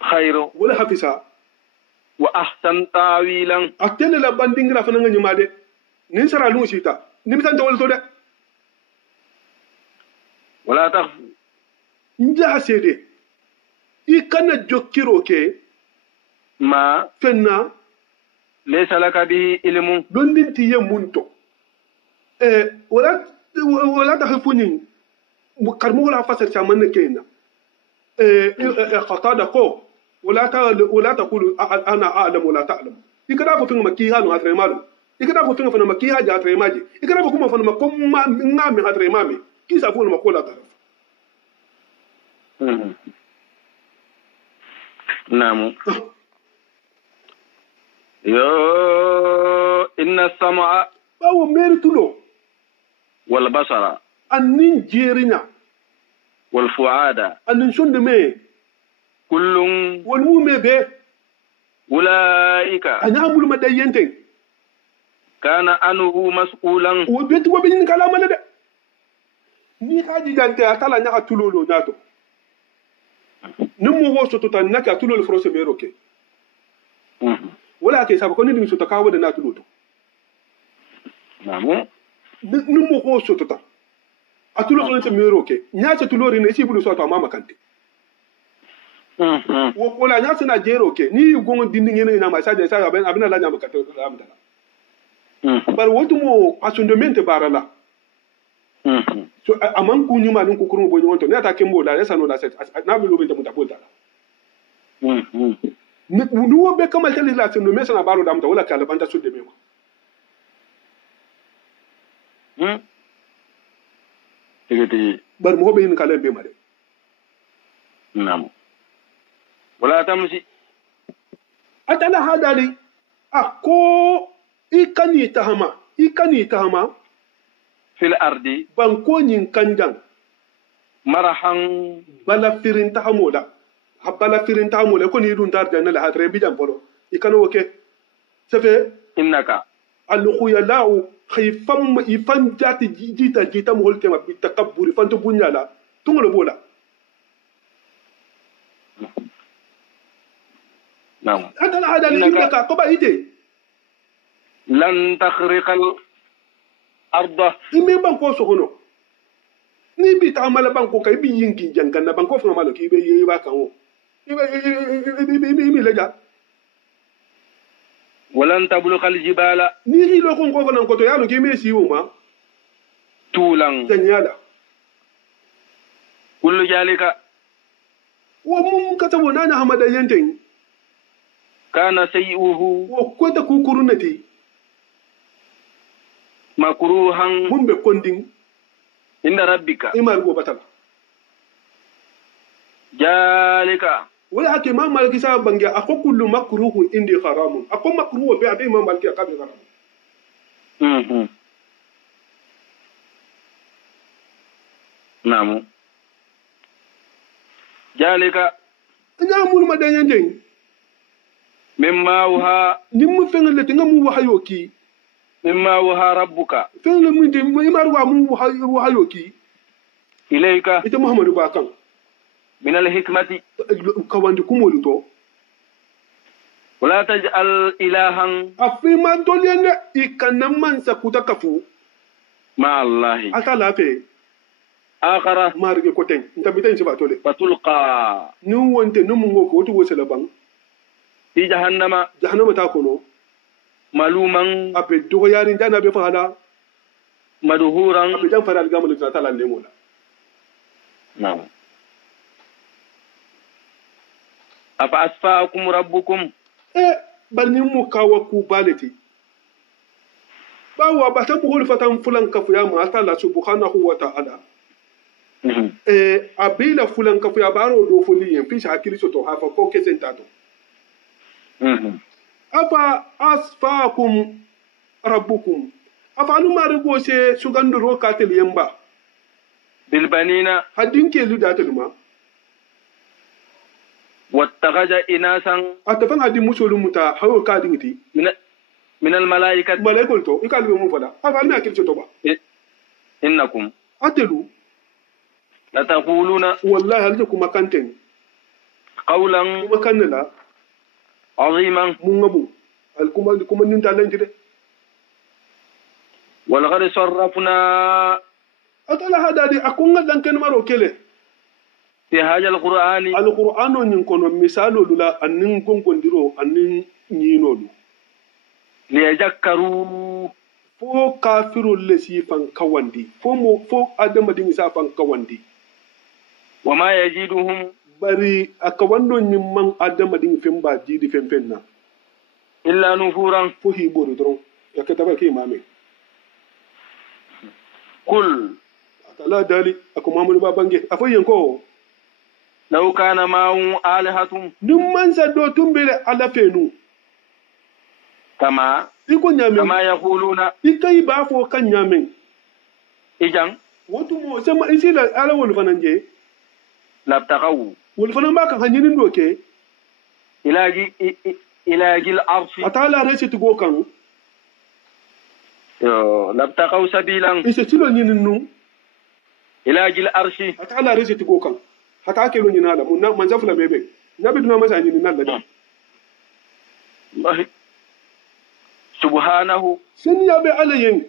khairu wala hafisa wa ahsan tawilan atele la bandingra fananga nyuma de nin sara lu sita nimitan to to de wala tax nja sede I kana jokiro ke ma fenna laysa laka bihi ilmun dondinti ye munto wala tahfuni karmo wala fasar chaman keena qatada ko ولا تقول انا اعلم ولا تعلم يكدا فو فين مكي هانو هاتري مالو يكدا فو فين فن مكي هاجا هاتري ماجي يكدا فو كما فن مكم ما نامي هاتري مامي كي سافو ما كولا تعرف نعم يا ان السمع باو ميرتلو والبصر انين جيرينا والفؤاد انين شوندمي كل والمومي به أولئك أنا أقول ما دينتين كان أنه مسؤولا وبيت وبين كلام لده ni haji jante atala nyaka tulolo nato numu wo soto tan naka tulolo frose meroke wala ke sabu ko ni soto kawo de nato loto namu numu wo soto ta atulo frose meroke nyaata tulori ne sibulu soto mama kante wala nya sina jero ke ni gongo dindi ngene na masaje sa abina la nyama kato amda bar wotu mo asundamente barala so aman ku nyuma dun ku kurmo bo nyonto ne ta kembo la yesa no da set na bi lobe ta mutabota ni wo be kamal tele la sendo mesa na baro da mta wala kala banta sudde me ko tigi bar mo be ni kala be made nam ولا تمشي atala hadali ako ikani tahama في الأرض banko nyin kanjang مرحا bala firin tahamola habala firin tahamola ko ni dun darja na la hatre bijan polo ikano woke sefe إنك alkhuyala'u khayfam ifan jati jita mo holte ma bi takabbur fanto bunyala tungolo bola نعم atala hadali innaka ko ba ite لن تخرق الأرض ime banko sokono ni bi ta mala banko kay bi yingi jangan na banko fa mala ki be yi ba kan o ibe leja walan tabluqa aljibala ni hilo kon ko nan ko to yalo ki me si o ma tulang tanyala kullu jalika wo mun kata wona na hamada yanten kana sayyuhu wo ko ta kukurunati makruhan mun be kondin inda rabbika imar go batala jalika wala hake ma malaki sa bangi ako kullu makruhu indi haramun ako makruhu be abe ma malaki akabe haram namu jalika ina mun madanyan den mimma wuha nimmu fengale tinga mu wahayo ki mimma wuha rabbuka fengale mun de imar wa mu wahayo ki ilayka ita muhammadu bakan min alhikmati kawandi kumolu to wala taj'al ilahan afima dolende ikana mansa kutakafu ma allahi atala fe akhara marge koten ntabita ci ba tole fatulqa ni wonte no mu ngoko to wosela bang fi jahannama ta kono maluman abe do yarin dana be fala madhuran abe jan faral gamal ta tala le mola na'am afa asfaakum rabbukum barni mu kawa ku baleti bawa batan buhul fatan fulan kafu ya ma ta la subhanahu wa ta'ala abila fulan kafu ya baro do fuli yin fi shakili so to hafa ko kesen tato afa asfaakum rabbukum afa nu mari go se suganduro katel yamba bil banina hadin ke lu da taluma wattakaja inasan atafan hadin musolu muta hawo ka dingiti min al malaikat malaikol to ikal be mu fada afa na kirce to ba innakum atelu la taquluna wallahi halje kuma kanten qawlan kuma kannala aziman mun ngabu al kuma nin talanti de wal qad sarrafna atala hadadi akunga danken maro kele fi hadha alqur'ani alqur'ano nyin kono misalo lula annin gonkondiro annin nyinolu liyadhakkaru fo kafiru lesi fan kawandi fo adama dingi sa fan kawandi wama yajiduhum bari akawando nyimman adama dingi femba jidi femfenna illa nufuran fo hiboro dron yakata ke mame kul atala dali akumamu babange afoyen ko law kana ma'u alihatun dum mansa do tumbele ala fenu kama iko nyame kama yaquluna ikai ba fo kan nyame ijan wotu mo sama isila ala wol fananje labtaqaw wol fanan ba kan hanyin doke ilaji al-arshi atala resiti go kan yo labtaqaw sabilan ise tilo nyinin nu ilaji al-arshi atala resiti go kan hata ke lo nyina la mun man zafula bebe nabi duna masa nyinin nan da subhanahu sun yabe alayin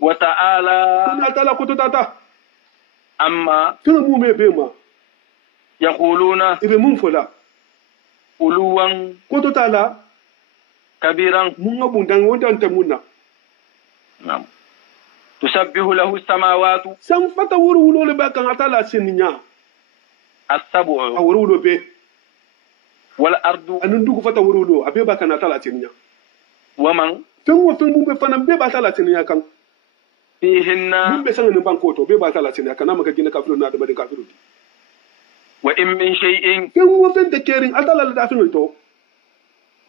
wa ta'ala kun atala kututata amma tun mu me bema yaquluna ibe mun fola uluwan kututala kabiran mun ngabun dan wondan ta munna nam tusabbihu lahu as-samawati san fata wuru wulo le ba kan atala sininya as-sab'u awuru wulo be wal ardu anun dugu fata wuru wulo abe ba kan atala sininya waman fen wo fen bumbe fana be ba atala sininya kan fihinna mun be sanin banko to be ba atala sininya kan maka gina kafiru na da bade kafiru wa in min shay'in fen wo fen te kerin atala da fin to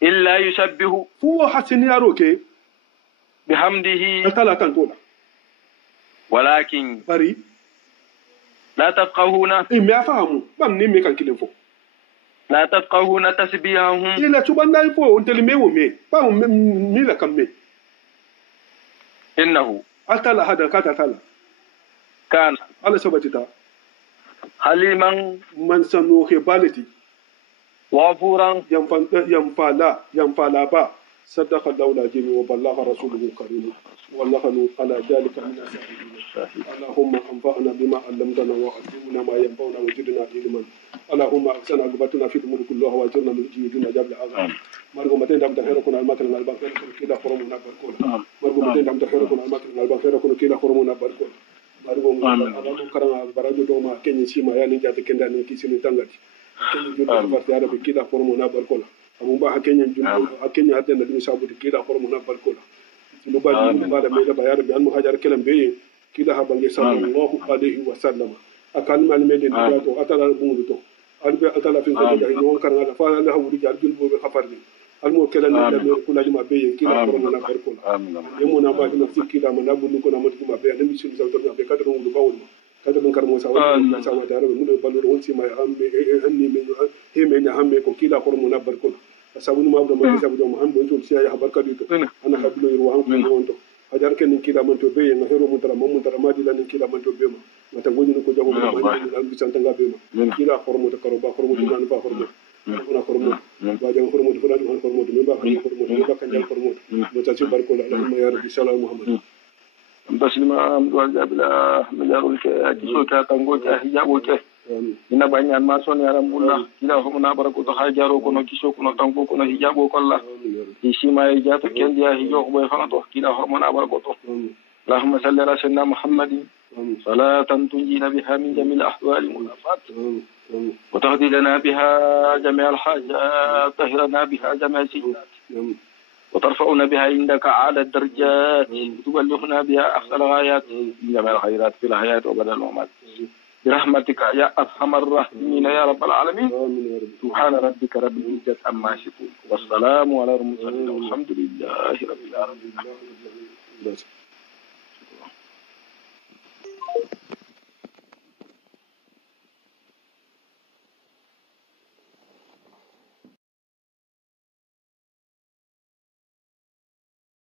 illa yusabbihu fu hasiniya roke bihamdihi atala kan to walakin bari la tafqahuna me afahamu bam ni me kan kilin fo la tafqahuna tasbihahum ila tubanna fo on tele me wo me ba mi la kam me innahu atala hada kata tala kana ala sabatita haliman man sanu ke balati wafuran yamfala ba صدق الله العظيم وبلغ رسوله الكريم ونحن على ذلك من الشاهدين. اللهم انفعنا بما علمتنا وعلمنا ما ينفعنا وزدنا علما. اللهم احسن عاقبتنا في الامور كلها واجرنا من جيوب عذاب العذاب. مرغو متين دام تخيركم المكر الباخر كده خرمنا بركول. مرغو متين دام تخيركم المكر الباخر كده خرمنا بركول. مرغو اللهم كرم برادو دوما كني سيما يعني جات كنداني كيسني تانغاتي. كني جود فرت يا رب كده خرمنا بركول. amumba hakenya jundu hakenya hadda dum sabu kida hormona barkola lu ba dum ba da me da bayar bi almu hajar kelam be kida ha bange sallallahu alaihi wasallam akan mal me de da to atala bungu to albe atala fin ko da no kan ala fa Allah wuri jar jundu be khafarni almu kelam da me kula juma be kida hormona barkola yemu na ba dum kida ma nabu ko na mo juma be adam sin zawto be kadro ndu bawul kada mun karmo sawa sawa da rabe mun ballo wonsi mai hambe hanni me he me na hambe ko kida hormona barkola sabuni ma abdo sabu do han bon sia ya barka dito ana habilo yiro han ko wonto hajar ken kila man to be nga hero mun tara ma dila kila man to be ma mata woni ko jago ma dal bi santa nga be ma kila hormo to karo ba hormo to nan ba hormo ona hormo ba jang hormo to fana han hormo to be ba hormo to ba kan jang hormo mo ta ci barko la allahumma ya rabbi sallallahu muhammad baslima am do jabla majarul ke ajiso ka tango ka hijabo ke ina banyan ma son yaran bulla ila ko na barako to hajaro ko no kiso ko no tango ko no hijabo kolla shi ma ya jata kendi ya hijo ko boy fana to kila ho na barako to اللهم صل على سيدنا محمد صلاة تنجينا بها من جميع الأحوال والآفات وتقضي لنا بها جميع الحاجات تطهرنا بها جميع السيئات وترفعنا بها عندك أعلى الدرجات وتبلغنا بها أقصى الغايات من جميع الخيرات في الحياة وبعد الممات برحمتك يا أرحم الراحمين يا رب العالمين. سبحان ربك رب العزة عما يصفون والسلام على المرسلين والحمد لله رب العالمين.